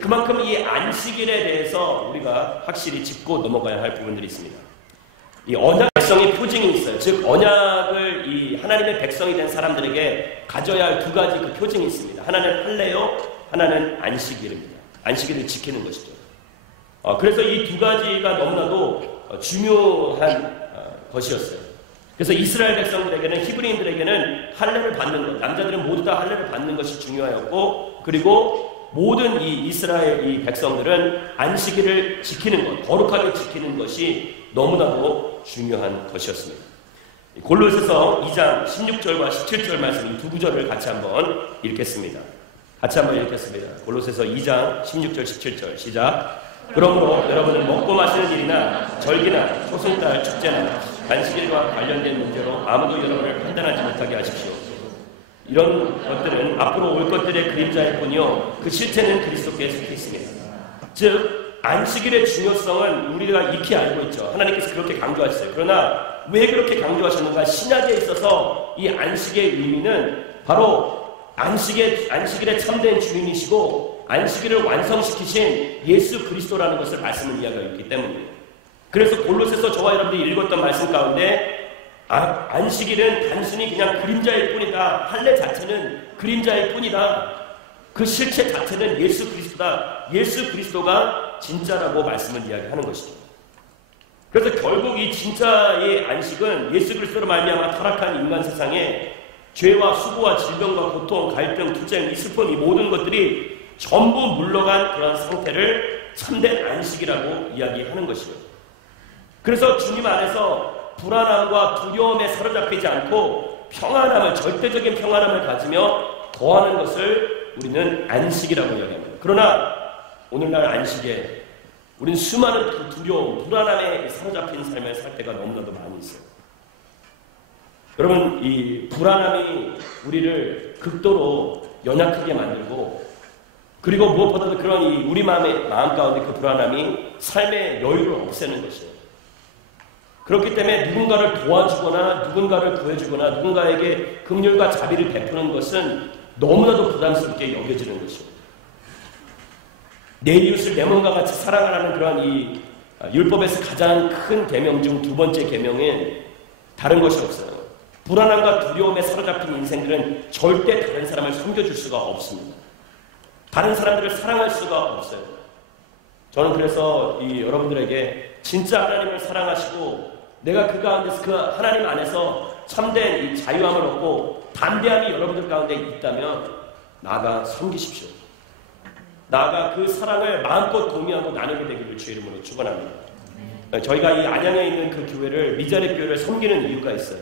그만큼 이 안식일에 대해서 우리가 확실히 짚고 넘어가야 할 부분들이 있습니다. 이 언약 백성의 표징이 있어요. 즉 언약을 이 하나님의 백성이 된 사람들에게 가져야 할 두 가지 그 표징이 있습니다. 하나는 할례요, 하나는 안식일입니다. 안식일을 지키는 것이죠. 그래서 이 두 가지가 너무나도 중요한 것이었어요. 그래서 이스라엘 백성들에게는, 히브리인들에게는 할례를 받는 것, 남자들은 모두 다 할례를 받는 것이 중요하였고, 그리고 모든 이 이스라엘 이 백성들은 안식일을 지키는 것, 거룩하게 지키는 것이 너무나도 중요한 것이었습니다. 골로새서 2장 16절과 17절 말씀, 이 두 구절을 같이 한번 읽겠습니다. 같이 한번 읽겠습니다. 골로새서 2장 16절 17절 시작. 그러므로 여러분은 먹고 마시는 일이나 절기나 초승달 축제나 안식일과 관련된 문제로 아무도 여러분을 판단하지 못하게 하십시오. 이런 것들은 앞으로 올 것들의 그림자일 뿐이요 그 실체는 그리스도께 속해 있습니다. 즉 안식일의 중요성은 우리가 익히 알고 있죠. 하나님께서 그렇게 강조하셨어요. 그러나 왜 그렇게 강조하셨는가? 신약에 있어서 이 안식의 의미는 바로 안식일의 참된 주인이시고 안식일을 완성시키신 예수 그리스도라는 것을 말씀을 이야기하고 있기 때문이에요. 그래서 골로새서 저와 여러분들이 읽었던 말씀 가운데 안식일은 단순히 그냥 그림자일 뿐이다. 할례 자체는 그림자일 뿐이다. 그 실체 자체는 예수 그리스도다. 예수 그리스도가 진짜라고 말씀을 이야기하는 것이죠. 그래서 결국 이 진짜의 안식은 예수 그리스도로 말미암아 타락한 인간 세상에 죄와 수고와 질병과 고통, 갈등, 투쟁, 이 슬픔, 이 모든 것들이 전부 물러간 그런 상태를 참된 안식이라고 이야기하는 것이죠. 그래서 주님 안에서 불안함과 두려움에 사로잡히지 않고 평안함을, 절대적인 평안함을 가지며 거하는 것을 우리는 안식이라고 이야기합니다. 그러나 오늘날 안식에 우리는 수많은 그 두려움, 불안함에 사로잡힌 삶을 살 때가 너무나도 많이 있어요. 여러분, 이 불안함이 우리를 극도로 연약하게 만들고, 그리고 무엇보다도 그런 우리 마음 가운데 그 불안함이 삶의 여유를 없애는 것이에요. 그렇기 때문에 누군가를 도와주거나 누군가를 구해주거나 누군가에게 긍휼과 자비를 베푸는 것은 너무나도 부담스럽게 여겨지는 것이에요. 내 이웃을 내 몸과 같이 사랑하라는 그런 이 율법에서 가장 큰 계명 중 두 번째 계명은 다른 것이 없어요. 불안함과 두려움에 사로잡힌 인생들은 절대 다른 사람을 섬겨줄 수가 없습니다. 다른 사람들을 사랑할 수가 없어요. 저는 그래서 여러분들에게 진짜 하나님을 사랑하시고 내가 그 가운데서 그 하나님 안에서 참된 이 자유함을 얻고 담대함이 여러분들 가운데 있다면 나아가 섬기십시오. 나아가 그 사랑을 마음껏 공유하고 나누게 되기를 주의 이름으로 축원합니다. 저희가 이 안양에 있는 그 교회를, 미자립 교회를 섬기는 이유가 있어요.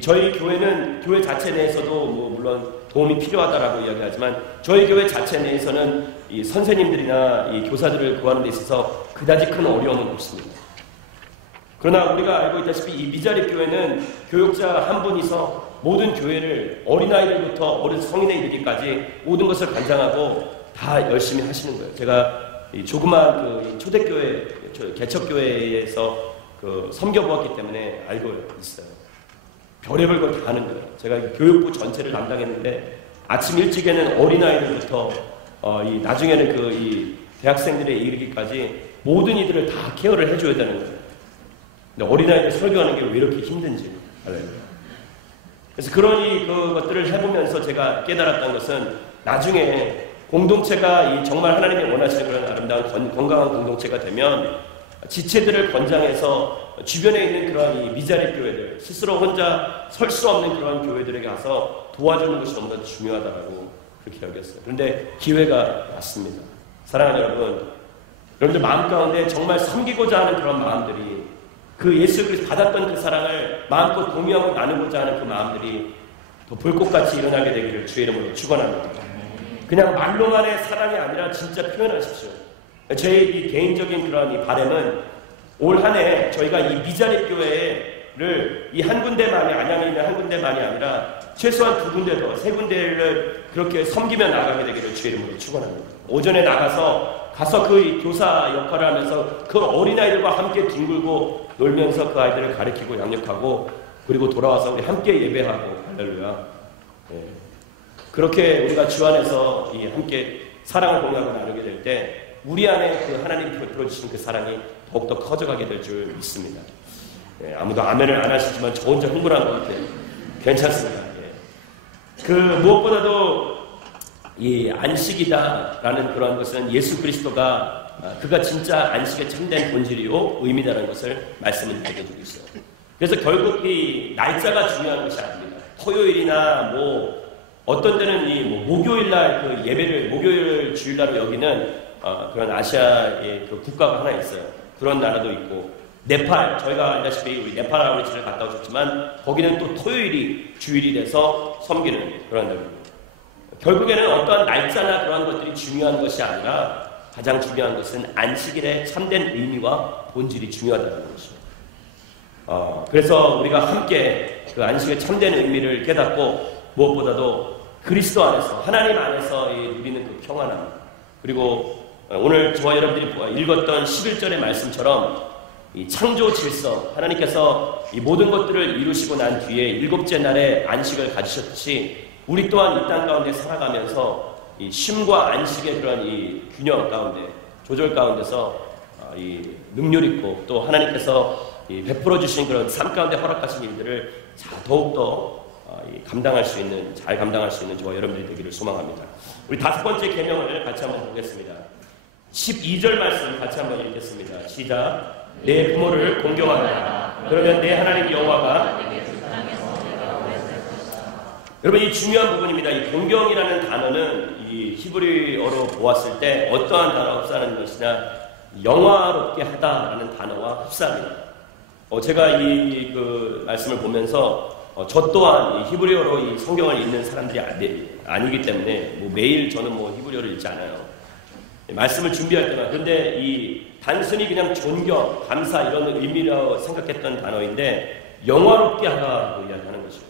저희 교회는 교회 자체 내에서도 뭐 물론 도움이 필요하다라고 이야기하지만 저희 교회 자체 내에서는 이 선생님들이나 이 교사들을 구하는 데 있어서 그다지 큰 어려움은 없습니다. 그러나 우리가 알고 있다시피 이 미자립 교회는 교육자 한 분이서 모든 교회를 어린아이들부터 어른 성인에 이르기까지 모든 것을 관장하고 다 열심히 하시는 거예요. 제가 이 조그만 그 초대교회, 개척교회에서 그 섬겨보았기 때문에 알고 있어요. 별의별 걸 다 하는 거예요. 제가 교육부 전체를 담당했는데 아침 일찍에는 어린아이들부터 이 나중에는 그 이 대학생들에 이르기까지 모든 이들을 다 케어를 해줘야 되는 거예요. 근데 어린아이들 설교하는 게 왜 이렇게 힘든지 알아요. 그래서 그러니 그것들을 해보면서 제가 깨달았던 것은 나중에 공동체가 정말 하나님이 원하시는 그런 아름다운 건강한 공동체가 되면 지체들을 권장해서 주변에 있는 그러한 이 미자립 교회들, 스스로 혼자 설 수 없는 그러한 교회들에게 가서 도와주는 것이 너무나 중요하다고 그렇게 여겼어요. 그런데 기회가 왔습니다. 사랑하는 여러분, 여러분들 마음 가운데 정말 섬기고자 하는 그런 마음들이 그 예수 그리스도 받았던 그 사랑을 마음껏 공유하고 나누고자 하는 그 마음들이 더 불꽃같이 일어나게 되기를 주의 이름으로 축원합니다. 그냥 말로만의 사랑이 아니라 진짜 표현하십시오. 제 이 개인적인 그런 이 바람은 올 한 해 저희가 이 미자립 교회를 이 한 군데만이 안양에 있는 한 군데만이 아니라 최소한 2군데 더, 3군데를 그렇게 섬기며 나가게 되기를 주의 이름으로 축원합니다. 오전에 나가서 그 교사 역할을 하면서 그 어린아이들과 함께 뒹굴고 놀면서 그 아이들을 가르치고 양육하고 그리고 돌아와서 우리 함께 예배하고 할렐루야. 네. 그렇게 우리가 주 안에서 함께 사랑을 공유하고 나누게 될 때 우리 안에 그 하나님이 베풀어주신 그 사랑이 더욱더 커져가게 될 줄 믿습니다. 네, 아무도 아멘을 안 하시지만 저 혼자 흥분한 것 같아요. 괜찮습니다. 그 무엇보다도 이 안식이다라는 그런 것은 예수 그리스도가 그가 진짜 안식의 참된 본질이요 의미다라는 것을 말씀을 알려주고 있어요. 그래서 결국 이 날짜가 중요한 것이 아닙니다. 토요일이나 뭐 어떤 때는 이 목요일날 그 예배를 목요일 주일날로 여기는 그런 아시아의 그 국가가 하나 있어요. 그런 나라도 있고 네팔, 저희가 알다시피 우리 네팔 아버지를 갔다 오셨지만 거기는 또 토요일이 주일이 돼서 섬기는 그런 데입니다. 결국에는 어떠한 날짜나 그런 것들이 중요한 것이 아니라 가장 중요한 것은 안식일의 참된 의미와 본질이 중요하다는 것이죠. 그래서 우리가 함께 그 안식의 참된 의미를 깨닫고 무엇보다도 그리스도 안에서 하나님 안에서 누리는 그 평안함 그리고 오늘 저와 여러분들이 읽었던 11절의 말씀처럼 이 창조 질서 하나님께서 이 모든 것들을 이루시고 난 뒤에 7째 날에 안식을 가지셨듯이 우리 또한 이 땅 가운데 살아가면서 이 쉼과 안식의 그런 이 균형 가운데 조절 가운데서 이 능률 있고 또 하나님께서 이 베풀어 주신 그런 삶 가운데 허락하신 일들을 더욱더 감당할 수 있는 잘 감당할 수 있는 저와 여러분들이 되기를 소망합니다. 우리 5번째 계명을 같이 한번 보겠습니다. 12절 말씀 같이 한번 읽겠습니다. 시작. 내 부모를 공경하라. 그러면 내 하나님 여호와가 여러분 이 중요한 부분입니다. 이 공경이라는 단어는 이 히브리어로 보았을 때 어떠한 단어와 흡사하는 것이냐 영화롭게 하다라는 단어와 흡사합니다. 제가 그 말씀을 보면서 저 또한 이 히브리어로 이 성경을 읽는 사람들이 아니기 때문에 매일 저는 히브리어를 읽지 않아요. 말씀을 준비할 때만. 그런데 이 단순히 그냥 존경, 감사 이런 의미라고 생각했던 단어인데 영화롭게 하다고 이야기하는 것이죠.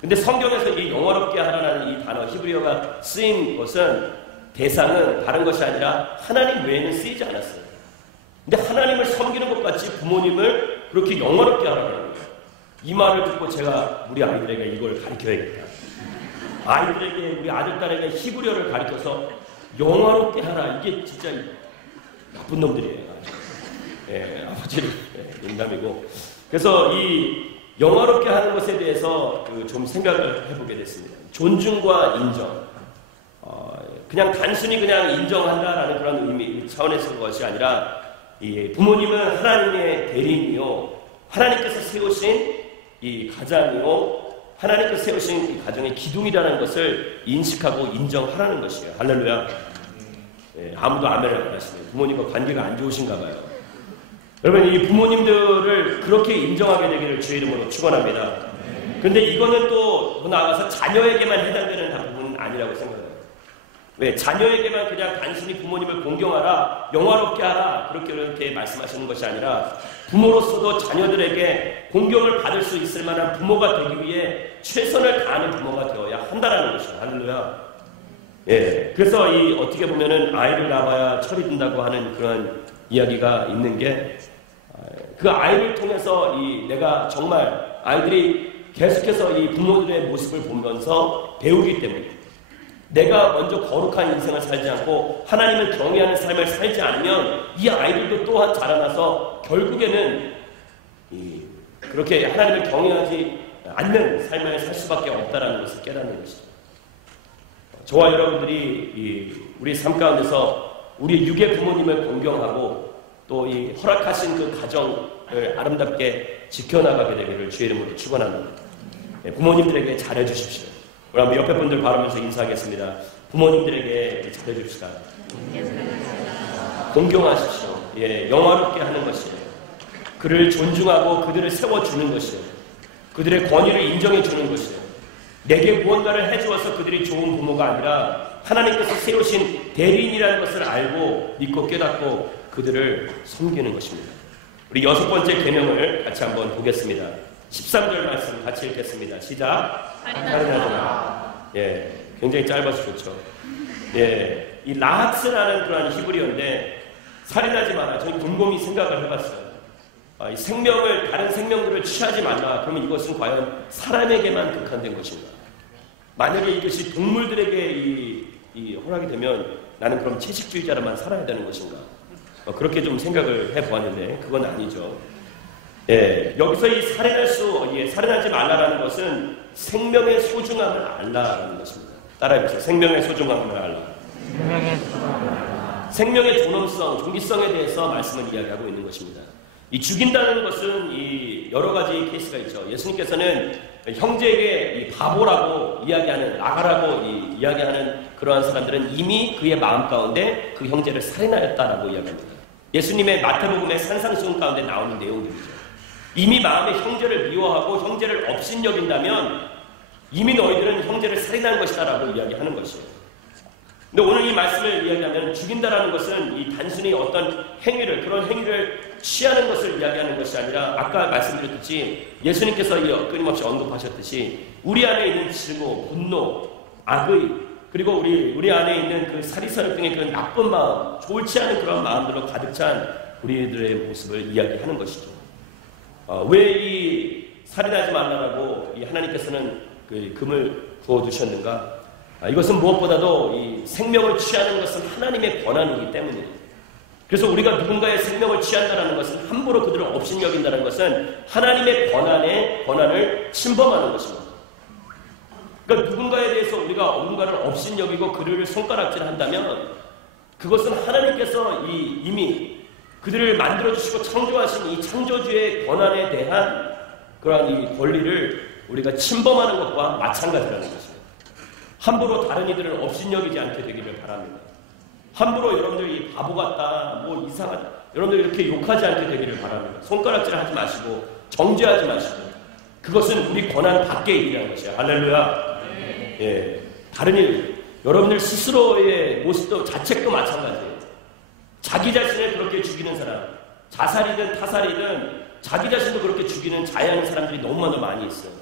근데 성경에서 이 영화롭게 하라는 이 단어 히브리어가 쓰인 것은 대상은 다른 것이 아니라 하나님 외에는 쓰이지 않았어요. 근데 하나님을 섬기는 것 같이 부모님을 그렇게 영화롭게 하라는 거예요. 이 말을 듣고 제가 우리 아이들에게 이걸 가르쳐야겠다. 아이들에게 우리 아들 딸에게 히브리어를 가르쳐서 영화롭게 하라. 이게 진짜 나쁜 놈들이에요. 아버지를 농담이고. 그래서 이 영화롭게 하는 것에 대해서 좀 생각을 해보게 됐습니다. 존중과 인정. 그냥 단순히 그냥 인정한다라는 그런 의미 차원에서의 것이 아니라 이 부모님은 하나님의 대리인이요. 하나님께서 세우신 이 가장이요. 하나님께서 세우신 이 가정의 기둥이라는 것을 인식하고 인정하라는 것이에요. 할렐루야. 아무도 아멘을 안 하시네요. 부모님과 관계가 안 좋으신가 봐요. 여러분 이 부모님들을 그렇게 인정하게 되기를 주의 이름으로 축원합니다. 그런데 이거는 또 더 나아가서 자녀에게만 해당되는 부분은 아니라고 생각해요. 왜? 자녀에게만 그냥 단순히 부모님을 공경하라, 영화롭게 하라, 그렇게 말씀하시는 것이 아니라 부모로서도 자녀들에게 공경을 받을 수 있을 만한 부모가 되기 위해 최선을 다하는 부모가 되어야 한다라는 것이죠. 할렐루야. 예. 그래서 어떻게 보면은 아이를 낳아야 철이 든다고 하는 그런 이야기가 있는 게, 그 아이를 통해서 내가 정말 아이들이 계속해서 이 부모들의 모습을 보면서 배우기 때문에, 내가 먼저 거룩한 인생을 살지 않고 하나님을 경외하는 삶을 살지 않으면 이 아이들도 또한 자라나서 결국에는 그렇게 하나님을 경외하지 않는 삶을 살 수밖에 없다는 것을 깨닫는 것이죠. 저와 여러분들이 우리 삶 가운데서 우리 육의 부모님을 공경하고 또 허락하신 그 가정을 아름답게 지켜나가게 되기를 주의 이름으로 축원합니다. 부모님들에게 잘해주십시오. 우리 한번 옆에 분들 바라면서 인사하겠습니다. 부모님들에게 잘해줍시다. 공경하십시오. 예, 영화롭게 하는 것이에요. 그를 존중하고 그들을 세워주는 것이에요. 그들의 권위를 인정해주는 것이에요. 내게 무언가를 해주어서 그들이 좋은 부모가 아니라 하나님께서 세우신 대리인이라는 것을 알고 믿고 깨닫고 그들을 섬기는 것입니다. 우리 6번째 계명을 같이 한번 보겠습니다. 13절 말씀 같이 읽겠습니다. 시작. 살인하지 마. 예, 굉장히 짧아서 좋죠. 예, 이 라하츠라는 그런 히브리어인데 살인하지 마라. 저는 곰곰이 생각을 해봤어요. 이 생명을, 다른 생명들을 취하지 말라. 그러면 이것은 과연 사람에게만 국한된 것인가? 만약에 이것이 동물들에게 허락이 되면 나는 그럼 채식주의자로만 살아야 되는 것인가? 그렇게 좀 생각을 해보았는데 그건 아니죠. 예, 여기서 살인하지 말라라는 것은 생명의 소중함을 알라라는 것입니다. 따라해보세요. 생명의 소중함을 알라. 생명의 존엄성, 존귀성에 대해서 말씀을 이야기하고 있는 것입니다. 이 죽인다는 것은 여러 가지 케이스가 있죠. 예수님께서는 형제에게 바보라고 이야기하는, 나가라고 이야기하는 그러한 사람들은 이미 그의 마음 가운데 그 형제를 살인하였다라고 이야기합니다. 예수님의 마태복음의 산상수훈 가운데 나오는 내용들이죠. 이미 마음에 형제를 미워하고 형제를 업신여긴다면 이미 너희들은 형제를 살인한 것이다라고 이야기하는 것이에요. 근데 오늘 이 말씀을 이야기하면 죽인다라는 것은 단순히 어떤 행위를, 그런 행위를 취하는 것을 이야기하는 것이 아니라 아까 말씀드렸듯이 예수님께서 끊임없이 언급하셨듯이 우리 안에 있는 질고, 분노, 악의, 그리고 우리 안에 있는 그 사리사욕 등의 그 나쁜 마음, 좋지 않은 그런 마음들로 가득 찬 우리들의 모습을 이야기하는 것이죠. 왜 이 살인하지 말라라고 하나님께서는 그 금을 부어주셨는가? 이것은 무엇보다도 이 생명을 취하는 것은 하나님의 권한이기 때문이에요. 그래서 우리가 누군가의 생명을 취한다는 것은 함부로 그들을 업신여긴다는 것은 하나님의 권한을 침범하는 것입니다. 그러니까 누군가에 대해서 우리가 누군가를 업신여기고 그들을 손가락질한다면 그것은 하나님께서 이미 그들을 만들어주시고 창조하신 이 창조주의 권한에 대한 그러한 이 권리를 우리가 침범하는 것과 마찬가지라는 것입니다. 함부로 다른 이들을 업신여기지 않게 되기를 바랍니다. 함부로 여러분들이 바보 같다, 이상하다, 여러분들 이렇게 욕하지 않게 되기를 바랍니다. 손가락질 하지 마시고 정죄하지 마시고 그것은 우리 권한 밖의 일이라는 것이에요. 할렐루야. 예, 다른 일, 여러분들 스스로의 모습도 자책도 마찬가지예요. 자기 자신을 그렇게 죽이는 사람, 자살이든 타살이든 자기 자신도 그렇게 죽이는 자해하는 사람들이 너무나도 많이 있어요.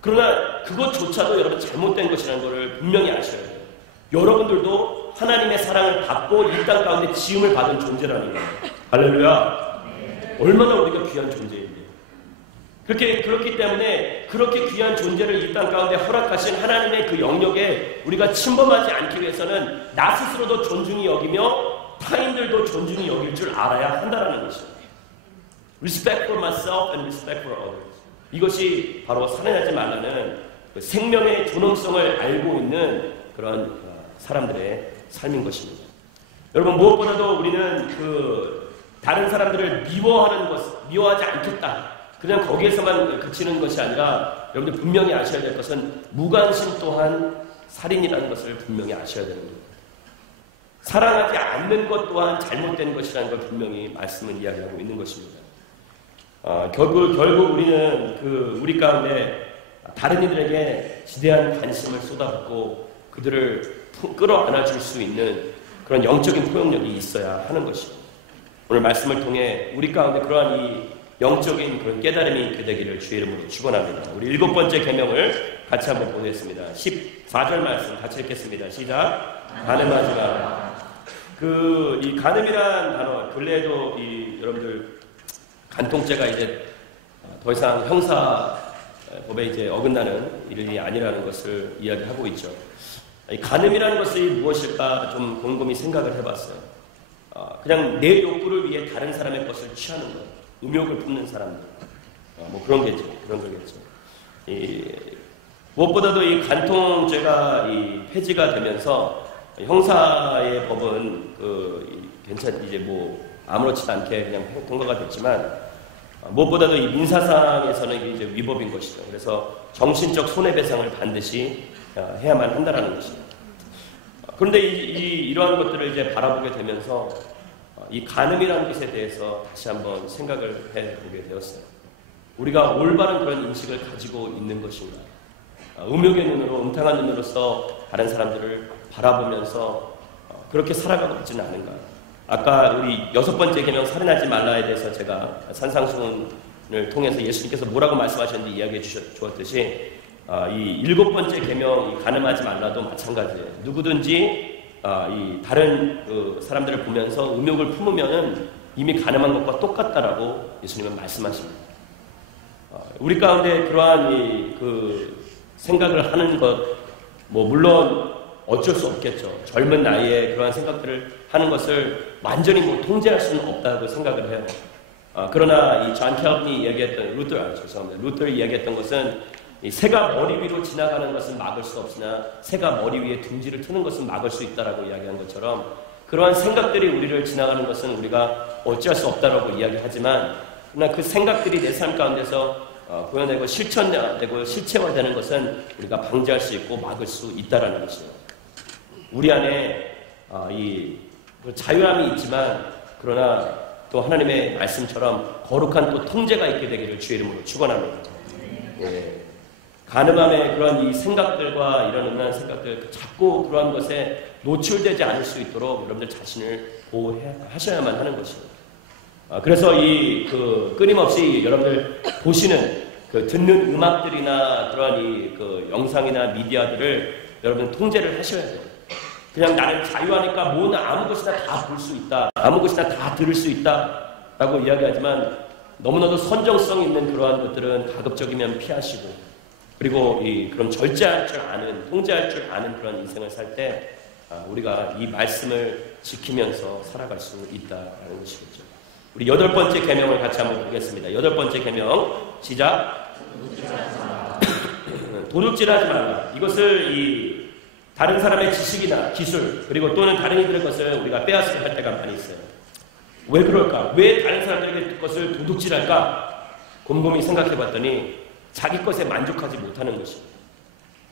그러나 그것조차도 여러분 잘못된 것이라는 것을 분명히 아셔야 돼요. 여러분들도 하나님의 사랑을 받고 이 땅 가운데 지음을 받은 존재라는 거예요. 할렐루야. 얼마나 우리가 귀한 존재인데. 그렇기 때문에 그렇게 귀한 존재를 이 땅 가운데 허락하신 하나님의 그 영역에 우리가 침범하지 않기 위해서는 나 스스로도 존중히 여기며 타인들도 존중히 여길 줄 알아야 한다는 것이죠. Respect for myself and respect for others. 이것이 바로 살인하지 말라는 그 생명의 존엄성을 알고 있는 그런 사람들의 삶인 것입니다. 여러분 무엇보다도 우리는 다른 사람들을 미워하지 않겠다. 그냥 거기에서만 그치는 것이 아니라 여러분들 분명히 아셔야 될 것은 무관심 또한 살인이라는 것을 분명히 아셔야 되는 겁니다. 사랑하지 않는 것 또한 잘못된 것이라는 걸 분명히 말씀은 이야기하고 있는 것입니다. 결국 우리는 우리 가운데 다른 이들에게 지대한 관심을 쏟아붓고 그들을 끌어안아줄 수 있는 그런 영적인 포용력이 있어야 하는 것이죠. 오늘 말씀을 통해 우리 가운데 그러한 이 영적인 그런 깨달음이 있게 되기를 주의 이름으로 축원합니다. 우리 7번째 계명을 같이 한번 보겠습니다. 14절 말씀 같이 읽겠습니다. 시작. 간음하지 마라. 이 간음이란 단어 근래에도 여러분들 간통죄가 이제 더 이상 형사법에 이제 어긋나는 일이 아니라는 것을 이야기하고 있죠. 이 간음이라는 것이 무엇일까 좀 곰곰이 생각을 해봤어요. 그냥 내 욕구를 위해 다른 사람의 것을 취하는 것, 음욕을 품는 사람들, 뭐 그런 거겠죠. 무엇보다도 이 간통죄가 폐지가 되면서 형사의 법은 이제 뭐 아무렇지도 않게 그냥 통과가 됐지만 무엇보다도 이 민사상에서는 이게 이제 위법인 것이죠. 그래서 정신적 손해배상을 반드시 해야만 한다라는 것이죠. 그런데 이러한 것들을 이제 바라보게 되면서 이 간음이라는 것에 대해서 다시 한번 생각을 해보게 되었어요. 우리가 올바른 그런 인식을 가지고 있는 것인가? 음욕의 눈으로, 음탕한 눈으로서 다른 사람들을 바라보면서 그렇게 살아가고 있지는 않은가? 아까 우리 6번째 계명 살인하지 말라에 대해서 제가 산상수훈을 통해서 예수님께서 뭐라고 말씀하셨는지 이야기해 주었듯이 이 7번째 계명 간음하지 말라도 마찬가지예요. 누구든지 이 다른 사람들을 보면서 음욕을 품으면은 이미 간음한 것과 똑같다라고 예수님은 말씀하십니다. 우리 가운데 그러한 생각을 하는 것, 뭐 물론 어쩔 수 없겠죠. 젊은 나이에 그러한 생각들을 하는 것을 완전히 뭐 통제할 수는 없다고 생각을 해요. 그러나 이 존 켈빈이 이야기했던 루터를 이야기했던 것은 이 새가 머리 위로 지나가는 것은 막을 수 없으나 새가 머리 위에 둥지를 트는 것은 막을 수 있다라고 이야기한 것처럼 그러한 생각들이 우리를 지나가는 것은 우리가 어찌할 수 없다라고 이야기하지만 그러나 그 생각들이 내 삶 가운데서 보여내고 실천되고 실체화되는 것은 우리가 방지할 수 있고 막을 수 있다라는 것이에요. 우리 안에 자유함이 있지만 그러나 또 하나님의 말씀처럼 거룩한 또 통제가 있게 되기를 주의 이름으로 축원합니다. 예. 간음함의 그런 이 생각들과 이런 음란한 생각들 자꾸 그러한 것에 노출되지 않을 수 있도록 여러분들 자신을 보호하셔야만 하는 것입니다. 그래서 끊임없이 여러분들 보시는 듣는 음악들이나 그러한 영상이나 미디어들을 여러분 통제를 하셔야 돼요. 그냥 나는 자유하니까 아무 것이나 다 볼 수 있다. 아무 것이나 다 들을 수 있다. 라고 이야기하지만 너무나도 선정성 있는 그러한 것들은 가급적이면 피하시고 그리고 그럼 절제할 줄 아는, 통제할 줄 아는 그런 인생을 살 때 우리가 이 말씀을 지키면서 살아갈 수 있다라는 것이겠죠. 우리 8번째 계명을 같이 한번 보겠습니다. 8번째 계명 시작. 도둑질하지 말라. 이것을 다른 사람의 지식이나 기술 그리고 또는 다른 이들의 것을 우리가 빼앗으려 할 때가 많이 있어요. 왜 그럴까? 왜 다른 사람들의 것을 도둑질할까? 곰곰이 생각해 봤더니 자기 것에 만족하지 못하는 것입니다.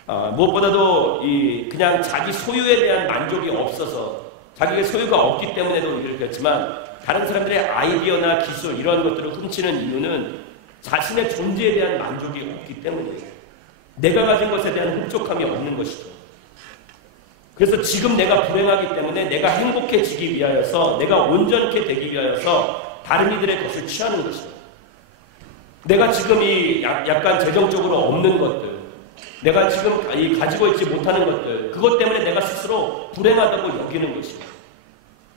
무엇보다도 그냥 자기 소유에 대한 만족이 없어서 자기의 소유가 없기 때문에도 이렇게 했지만 다른 사람들의 아이디어나 기술 이런 것들을 훔치는 이유는 자신의 존재에 대한 만족이 없기 때문이에요. 내가 가진 것에 대한 흡족함이 없는 것이죠. 그래서 지금 내가 불행하기 때문에 내가 행복해지기 위하여서 내가 온전케 되기 위하여서 다른 이들의 것을 취하는 것이죠. 내가 지금 약간 재정적으로 없는 것들 내가 지금 가지고 있지 못하는 것들 그것 때문에 내가 스스로 불행하다고 여기는 것이죠.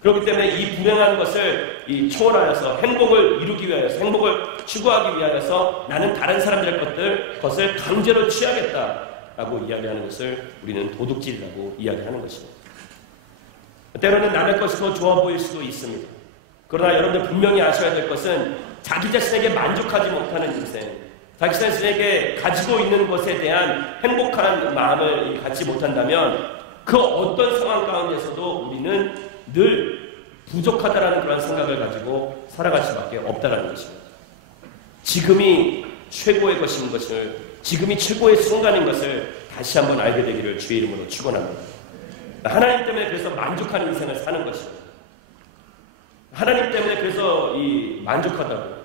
그렇기 때문에 이 불행한 것을 초월하여서 행복을 이루기 위하여서 행복을 추구하기 위하여서 나는 다른 사람들의 것을 강제로 취하겠다라고 이야기하는 것을 우리는 도둑질이라고 이야기하는 것입니다. 때로는 남의 것이 더 좋아 보일 수도 있습니다. 그러나 여러분들 분명히 아셔야 될 것은 자기 자신에게 만족하지 못하는 인생, 자기 자신에게 가지고 있는 것에 대한 행복한 마음을 갖지 못한다면 그 어떤 상황 가운데서도 우리는 늘 부족하다라는 그런 생각을 가지고 살아갈 수밖에 없다라는 것입니다. 지금이 최고의 것인 것을, 지금이 최고의 순간인 것을 다시 한번 알게 되기를 주의 이름으로 축원합니다. 하나님 때문에 그래서 만족하는 인생을 사는 것입니다. 하나님 때문에 그래서 만족하다고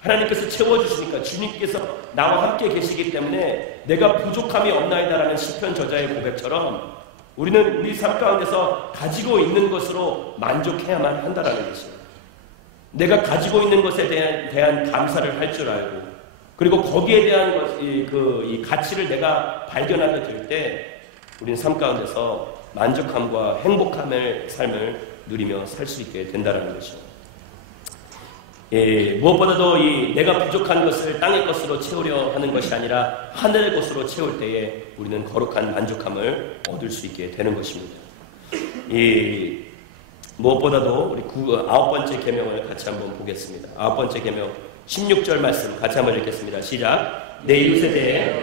하나님께서 채워주시니까 주님께서 나와 함께 계시기 때문에 내가 부족함이 없나이다라는 시편 저자의 고백처럼 우리는 우리 삶 가운데서 가지고 있는 것으로 만족해야만 한다라는 것이에요. 내가 가지고 있는 것에 대한 감사를 할 줄 알고, 그리고 거기에 대한 이 가치를 내가 발견하게 될 때 우리는 삶 가운데서 만족함과 행복함의 삶을 누리며 살 수 있게 된다는 것이죠. 무엇보다도 내가 부족한 것을 땅의 것으로 채우려 하는 것이 아니라 하늘의 것으로 채울 때에 우리는 거룩한 만족함을 얻을 수 있게 되는 것입니다. 무엇보다도 우리 9번째 계명을 같이 한번 보겠습니다. 9번째 계명 16절 말씀 같이 한번 읽겠습니다. 시작. 내 이웃에 대해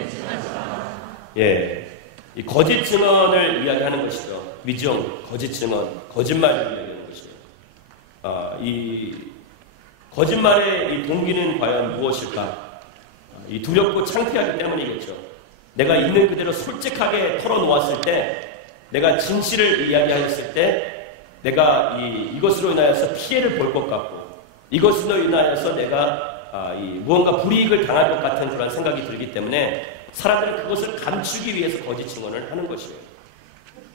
이 거짓 증언을 이야기하는 것이죠. 위증, 거짓 증언, 거짓말을 이야기하는 것이에요. 이 거짓말의 이 동기는 과연 무엇일까? 이 두렵고 창피하기 때문이겠죠. 내가 있는 그대로 솔직하게 털어놓았을 때, 내가 진실을 이야기하였을 때, 내가 이것으로 인하여서 피해를 볼 것 같고, 이것으로 인하여서 내가 무언가 불이익을 당할 것 같은 그런 생각이 들기 때문에 사람들은 그것을 감추기 위해서 거짓 증언을 하는 것이에요.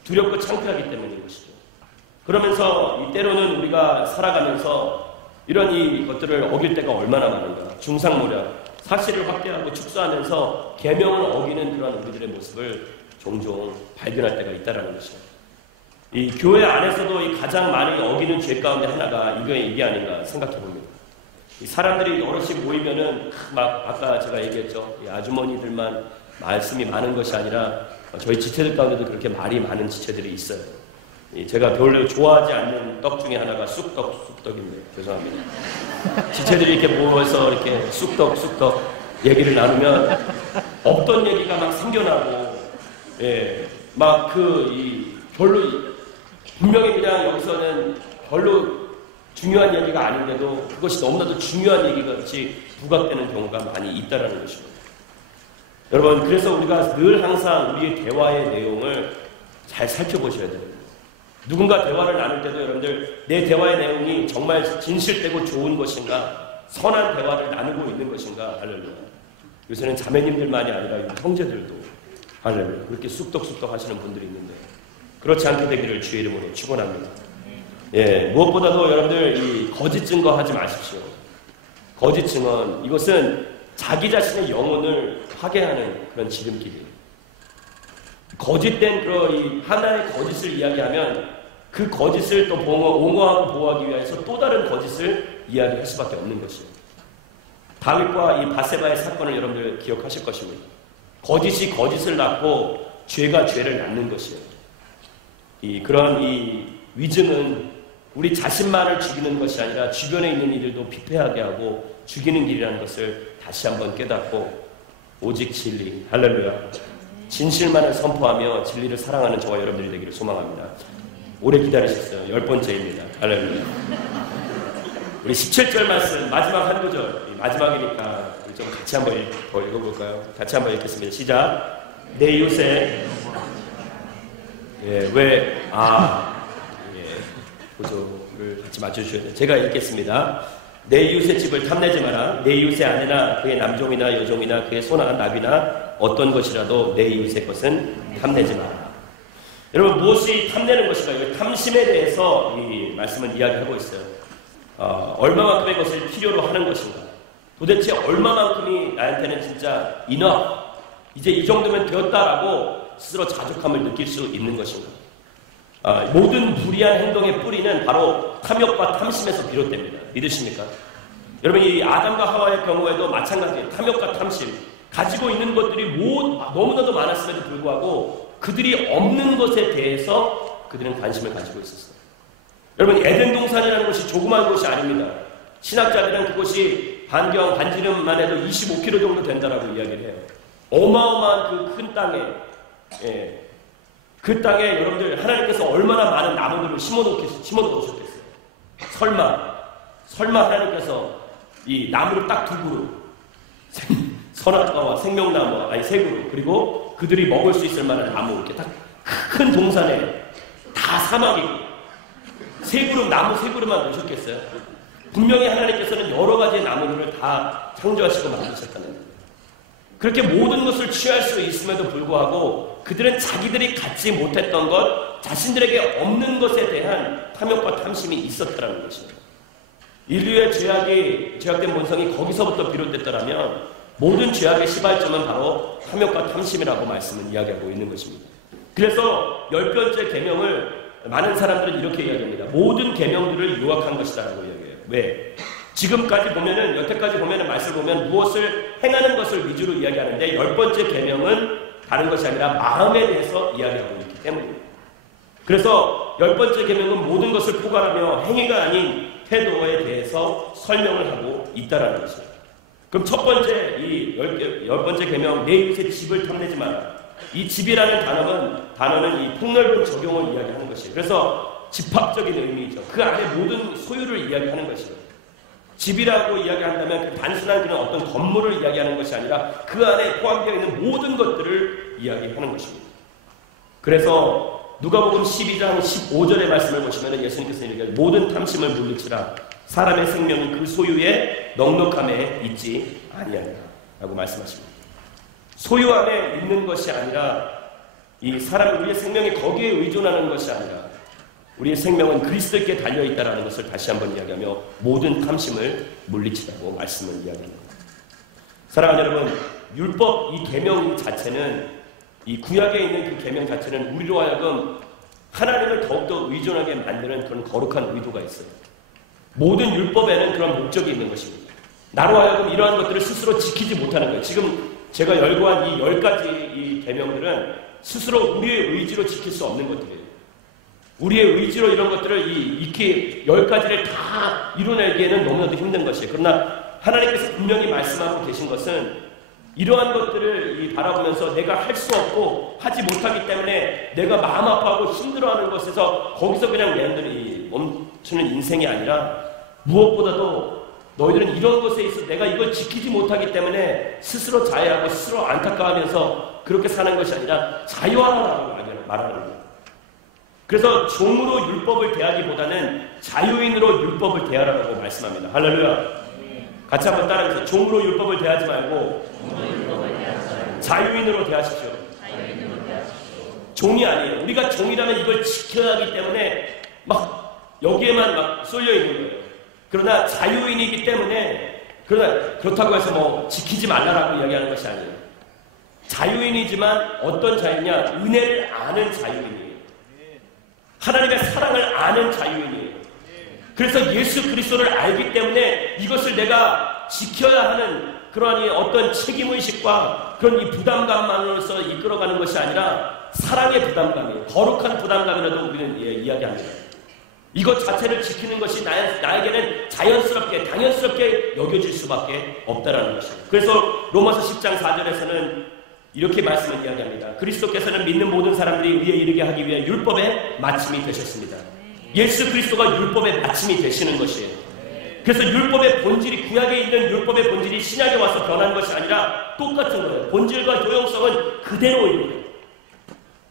두렵고 창피하기 때문인 것이죠. 그러면서 때로는 우리가 살아가면서 이런 것들을 어길 때가 얼마나 많은가. 중상모략, 사실을 확대하고 축소하면서 계명을 어기는 그런 우리들의 모습을 종종 발견할 때가 있다는 것이에요. 이 교회 안에서도 가장 많이 어기는 죄 가운데 하나가 이게 아닌가 생각해 봅니다. 이 사람들이 여럿이 모이면은 막 아까 제가 얘기했죠. 이 아주머니들만 말씀이 많은 것이 아니라 저희 지체들 가운데도 그렇게 말이 많은 지체들이 있어요. 제가 별로 좋아하지 않는 떡 중에 하나가 쑥떡인데 죄송합니다. 지체들이 이렇게 모여서 이렇게 쑥떡 얘기를 나누면 없던 얘기가 막 생겨나고, 막 별로 분명히 그냥 여기서는 별로 중요한 얘기가 아닌데도 그것이 너무나도 중요한 얘기같이 부각되는 경우가 많이 있다라는 것입니다. 여러분, 그래서 우리가 늘 항상 우리의 대화의 내용을 잘 살펴보셔야 됩니다. 누군가 대화를 나눌 때도 여러분들 내 대화의 내용이 정말 진실되고 좋은 것인가, 선한 대화를 나누고 있는 것인가. 할렐루야. 요새는 자매님들만이 아니라 형제들도 할렐루야 그렇게 쑥덕쑥덕 하시는 분들이 있는데 그렇지 않게 되기를 주의 이름으로 축원합니다. 무엇보다도 여러분들 이 거짓 증거 하지 마십시오. 거짓 증언, 이것은 자기 자신의 영혼을 파괴하는 그런 지름길이에요. 거짓된 이 하나의 거짓을 이야기하면 그 거짓을 또 옹호하고 보호하기 위해서 또 다른 거짓을 이야기할 수밖에 없는 것이에요. 다윗과 이 바세바의 사건을 여러분들 기억하실 것입니다. 거짓이 거짓을 낳고 죄가 죄를 낳는 것이에요. 그런 위증은 우리 자신만을 죽이는 것이 아니라 주변에 있는 이들도 피폐하게 하고 죽이는 길이라는 것을 다시 한번 깨닫고 오직 진리, 할렐루야, 진실만을 선포하며 진리를 사랑하는 저와 여러분들이 되기를 소망합니다. 오래 기다리셨어요. 10번째입니다. 할렐루야. 우리 17절 말씀 마지막 한 구절, 마지막이니까 우리 좀 같이 한번 더 읽어볼까요? 같이 한번 읽겠습니다. 시작. 내 이웃의 구조를 같이 맞춰주셔야 돼요. 제가 읽겠습니다. 내 이웃의 집을 탐내지 마라. 내 이웃의 아내나 그의 남종이나 여종이나 그의 소나 나비나 어떤 것이라도 내 이웃의 것은 탐내지 마라. 여러분, 무엇이 탐내는 것인가? 탐심에 대해서 이 말씀은 이야기하고 있어요. 얼마만큼의 것을 필요로 하는 것인가? 도대체 얼마만큼이 나한테는 진짜 이제 이 정도면 되었다라고 스스로 자족함을 느낄 수 있는 것인가? 모든 불의한 행동의 뿌리는 바로 탐욕과 탐심에서 비롯됩니다. 믿으십니까? 여러분, 이 아담과 하와의 경우에도 마찬가지예요. 탐욕과 탐심, 가지고 있는 것들이 너무나도 많았음에도 불구하고 그들이 없는 것에 대해서 그들은 관심을 가지고 있었어요. 여러분, 에덴 동산이라는 것이 조그마한 것이 아닙니다. 신학자들은 그것이 반지름만 해도 25km 정도 된다라고 이야기를 해요. 어마어마한 그 큰 땅에, 그 땅에 여러분들 하나님께서 얼마나 많은 나무들을 심어놓으셨겠어요. 설마 하나님께서 이 나무를 딱 두 그루, 선악과와 생명나무와 세 그루, 그리고 그들이 먹을 수 있을 만한 나무, 이렇게 딱 큰 동산에 다 사막이고 나무 세 그루만 놓으셨겠어요? 분명히 하나님께서는 여러 가지의 나무들을 다 창조하시고 만드셨다는 거예요. 그렇게 모든 것을 취할 수 있음에도 불구하고 그들은 자기들이 갖지 못했던 것, 자신들에게 없는 것에 대한 탐욕과 탐심이 있었다는 것입니다. 인류의 죄악된 본성이 거기서부터 비롯됐더라면 모든 죄악의 시발점은 바로 탐욕과 탐심이라고 말씀을 이야기하고 있는 것입니다. 그래서 10번째 계명을 많은 사람들은 이렇게 이야기합니다. 모든 계명들을 요약한 것이다라고 이야기해요. 왜? 지금까지 보면은, 여태까지 보면은, 말씀을 보면 무엇을 행하는 것을 위주로 이야기하는데 10번째 계명은 다른 것이 아니라 마음에 대해서 이야기하고 있기 때문입니다. 그래서 10번째 계명은 모든 것을 포괄하며 행위가 아닌 태도에 대해서 설명을 하고 있다라는 것입니다. 그럼 첫 번째, 이 10번째 계명, 내 이웃의 집을 탐내지 마라. 이 집이라는 단어는 이 폭넓은 적용을 이야기하는 것이에요. 그래서 집합적인 의미이죠. 그 안에 모든 소유를 이야기하는 것이에요. 집이라고 이야기한다면 그 단순한 그런 어떤 건물을 이야기하는 것이 아니라 그 안에 포함되어 있는 모든 것들을 이야기하는 것입니다. 그래서 누가복음 12장 15절의 말씀을 보시면 예수님께서 이렇게 모든 탐심을 물리치라. 사람의 생명은 그 소유의 넉넉함에 있지 아니하니라 라고 말씀하십니다. 소유 안에 있는 것이 아니라 우리의 생명이 거기에 의존하는 것이 아니라 우리의 생명은 그리스도께 달려있다는 것을 다시 한번 이야기하며 모든 탐심을 물리치라고 말씀을 이야기합니다. 사랑하는 여러분, 율법 이 계명 자체는, 이 구약에 있는 그 계명 자체는 우리로 하여금 하나님을 더욱더 의존하게 만드는 그런 거룩한 의도가 있어요. 모든 율법에는 그런 목적이 있는 것입니다. 나로 하여금 이러한 것들을 스스로 지키지 못하는 거예요. 지금 제가 열거한 이 10가지 이 계명들은 스스로 우리의 의지로 지킬 수 없는 것들이에요. 우리의 의지로 이런 것들을 이렇게 10가지를 다 이뤄내기에는 너무나도 힘든 것이에요. 그러나 하나님께서 분명히 말씀하고 계신 것은 이러한 것들을 바라보면서 내가 할 수 없고 하지 못하기 때문에 내가 마음 아파하고 힘들어하는 것에서 거기서 그냥 멈추는 인생이 아니라 무엇보다도 너희들은 이런 것에 있어 내가 이걸 지키지 못하기 때문에 스스로 자해하고 스스로 안타까워하면서 그렇게 사는 것이 아니라 자유하라고 말하는 거예요. 그래서 종으로 율법을 대하기보다는 자유인으로 율법을 대하라고 말씀합니다. 할렐루야. 같이 한번 따라해서 종으로 율법을 대하지 말고 자유인으로 대하십시오. 종이 아니에요. 우리가 종이라면 이걸 지켜야 하기 때문에 막 여기에만 쏠려 있는 거예요. 그러나 자유인이기 때문에 그렇다고 해서 뭐 지키지 말라라고 이야기하는 것이 아니에요. 자유인이지만 어떤 자유냐? 은혜를 아는 자유인이에요. 하나님의 사랑을 아는 자유인이에요. 그래서 예수 그리스도를 알기 때문에 이것을 내가 지켜야 하는 그러한 어떤 책임의식과 그런 이 부담감만으로서 이끌어가는 것이 아니라 사랑의 부담감이에요. 거룩한 부담감이라도 우리는 이야기합니다. 이것 자체를 지키는 것이 나에게는 자연스럽게 당연스럽게 여겨질 수밖에 없다라는 것이에요. 그래서 로마서 10장 4절에서는 이렇게 말씀을 이야기합니다. 그리스도께서는 믿는 모든 사람들이 의에 이르게 하기 위해 율법의 마침이 되셨습니다. 예수 그리스도가 율법의 마침이 되시는 것이에요. 그래서 율법의 본질이, 구약에 있는 율법의 본질이 신약에 와서 변한 것이 아니라 똑같은 거예요. 본질과 효용성은 그대로인 거예요.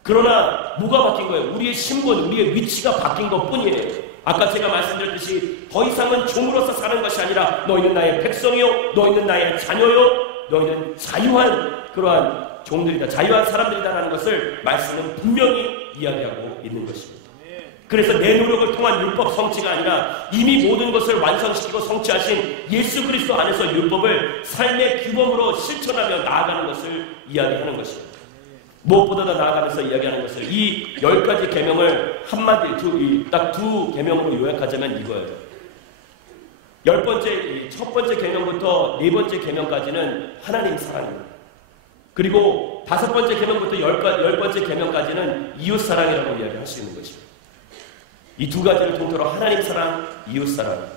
그러나 뭐가 바뀐 거예요? 우리의 신분, 우리의 위치가 바뀐 것 뿐이에요. 아까 제가 말씀드렸듯이 더 이상은 종으로서 사는 것이 아니라 너희는 나의 백성이요, 너희는 나의 자녀요, 너희는 자유한 그러한 종들이다, 자유한 사람들이다라는 것을 말씀은 분명히 이야기하고 있는 것입니다. 그래서 내 노력을 통한 율법 성취가 아니라 이미 모든 것을 완성시키고 성취하신 예수 그리스도 안에서 율법을 삶의 규범으로 실천하며 나아가는 것을 이야기하는 것입니다. 무엇보다 더 나아가면서 이야기하는 것을 이 10가지 계명을 한마디 딱 두 계명으로 요약하자면 이거예요. 첫 번째 계명부터 네 번째 계명까지는 하나님 사랑입니다. 그리고 5번째 계명부터 10번째 계명까지는 이웃 사랑이라고 이야기할 수 있는 것입니다. 이 두 가지를 통틀어 하나님 사랑, 이웃 사랑,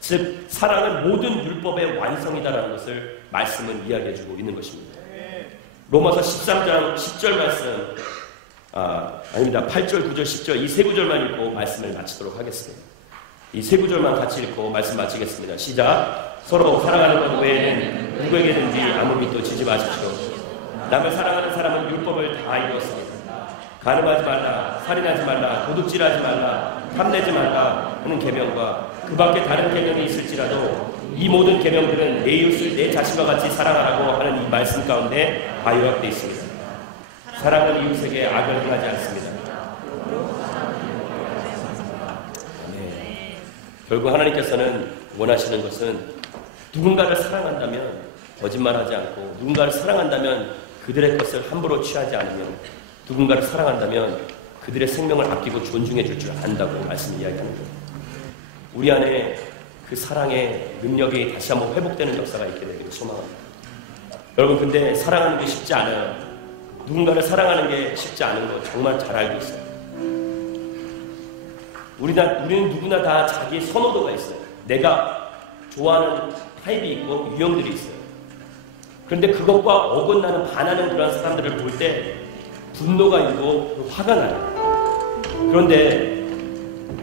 즉 사랑은 모든 율법의 완성이다라는 것을 말씀은 이야기해주고 있는 것입니다. 로마서 13장 10절 말씀, 아닙니다. 8절, 9절, 10절 이 세 구절만 읽고 말씀을 마치도록 하겠습니다. 이 세 구절만 같이 읽고 말씀 마치겠습니다. 시작. 서로 사랑하는 것 외에는 누구에게든지 아무 빚도 지지 마십시오. 남을 사랑하는 사람은 율법을 다 이루었습니다. 간음하지 말라, 살인하지 말라, 도둑질하지 말라, 탐내지 말라 하는 계명과 그 밖에 다른 계명이 있을지라도 이 모든 계명들은 내 이웃을 내 자신과 같이 사랑하라고 하는 이 말씀 가운데 다 요약되어 있습니다. 사랑은 이웃에게 악을 행하지 않습니다. 네. 결국 하나님께서는 원하시는 것은 누군가를 사랑한다면 거짓말하지 않고, 누군가를 사랑한다면 그들의 것을 함부로 취하지 않으면, 누군가를 사랑한다면 그들의 생명을 아끼고 존중해 줄 줄 안다고 말씀을 이야기하는 거예요. 우리 안에 그 사랑의 능력이 다시 한번 회복되는 역사가 있게 되기를 소망합니다. 여러분, 근데 사랑하는 게 쉽지 않아요. 누군가를 사랑하는 게 쉽지 않은 거 정말 잘 알고 있어요. 우리는 누구나 다 자기 선호도가 있어요. 내가 좋아하는 타입이 있고 유형들이 있어요. 그런데 그것과 어긋나는 반하는 그런 사람들을 볼 때 분노가 있고 화가 나요. 그런데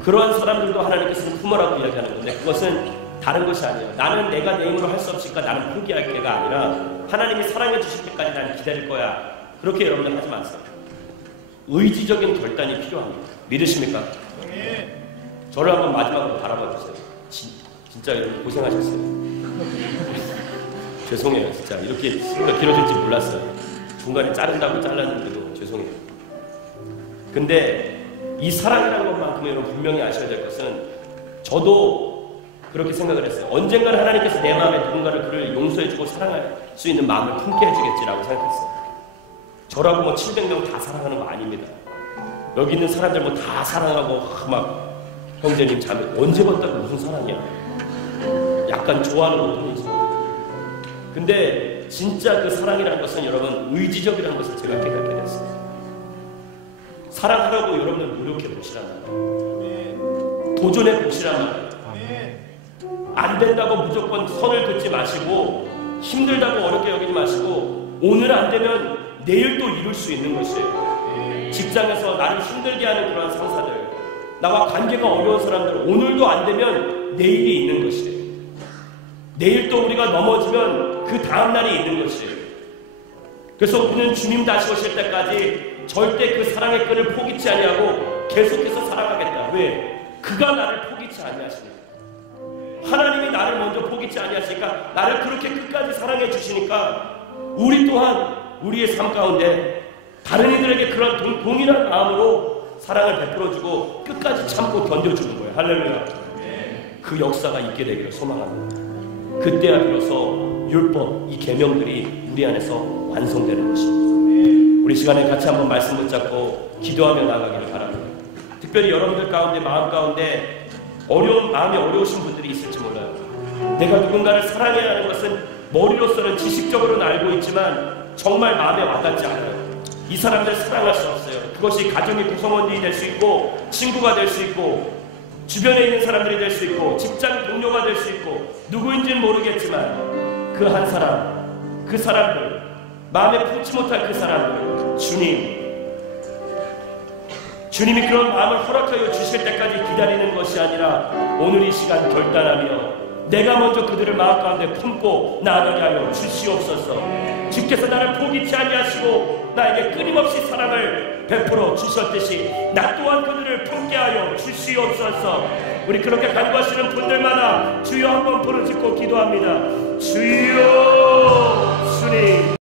그러한 사람들도 하나님께서는 품어라고 이야기하는 건데, 그것은 다른 것이 아니에요. 나는 내가 내 힘으로 할 수 없으니까 나는 포기할 게가 아니라 하나님이 사랑해 주실 때까지 나는 기다릴 거야. 그렇게 여러분들 하지 마세요. 의지적인 결단이 필요합니다. 믿으십니까? 저를 한번 마지막으로 바라봐 주세요. 진짜 여러분 고생하셨어요. 죄송해요. 진짜 이렇게 길어질지 몰랐어요. 중간에 자른다고 잘랐는데도 죄송해요. 근데 이 사랑이라는 것만큼 여러분 분명히 아셔야 될 것은, 저도 그렇게 생각을 했어요. 언젠가는 하나님께서 내 마음에 누군가를 그를 용서해주고 사랑할 수 있는 마음을 품게 해주겠지라고 생각했어요. 저라고 뭐 700명 다 사랑하는 거 아닙니다. 여기 있는 사람들 뭐 다 사랑하고 막 형제님 자매 언제 봤다고 무슨 사랑이야. 약간 좋아하는 것뿐이지. 근데 진짜 그 사랑이라는 것은 여러분 의지적이라는 것을 제가 깨닫게 됐어요. 사랑하라고 여러분들 노력해 보시란 말이에요. 도전해 보시란 말이에요. 안 된다고 무조건 선을 긋지 마시고, 힘들다고 어렵게 여기지 마시고, 오늘 안 되면 내일 또 이룰 수 있는 것이에요. 직장에서 나를 힘들게 하는 그런 상사들, 나와 관계가 어려운 사람들, 오늘도 안 되면 내일이 있는 것이에요. 내일 또 우리가 넘어지면 그 다음날이 있는 것이에요. 그래서 우리는 주님 다시 오실 때까지 절대 그 사랑의 끈을 포기치 아니하고 계속해서 살아가겠다. 왜? 그가 나를 포기치 아니하시니까. 하나님이 나를 먼저 포기치 아니하시니까, 나를 그렇게 끝까지 사랑해 주시니까 우리 또한 우리의 삶 가운데 다른 이들에게 그런 동일한 마음으로 사랑을 베풀어주고 끝까지 참고 견뎌주는 거예요. 할렐루야. 그 역사가 있게 되기를 소망합니다. 그때야 비로소 율법, 이 계명들이 우리 안에서 완성되는 것입니다. 우리 시간에 같이 한번 말씀 붙잡고 기도하며 나가기를 바랍니다. 특별히 여러분들 가운데, 마음 가운데 마음이 어려우신 분들이 있을지 몰라요. 내가 누군가를 사랑해야 하는 것은 머리로서는 지식적으로는 알고 있지만 정말 마음에 와닿지 않아요. 이 사람들 사랑할 수 없어요. 그것이 가정의 구성원이 될 수 있고, 친구가 될 수 있고, 주변에 있는 사람들이 될 수 있고, 직장 동료가 될 수 있고, 누구인지는 모르겠지만 그 한 사람, 그 사람들, 마음에 품지 못할 그 사람들, 주님이 그런 마음을 허락하여 주실 때까지 기다리는 것이 아니라 오늘 이 시간 결단하며 내가 먼저 그들을 마음 가운데 품고 나아가게 하여 주시옵소서. 주께서 나를 포기치 아니하시고 나에게 끊임없이 사랑을 베풀어 주셨듯이 나 또한 그들을 품게 하여 주시옵소서. 우리 그렇게 간구하시는 분들마다 주여 한번 부르짖고 기도합니다. 주여, 주님.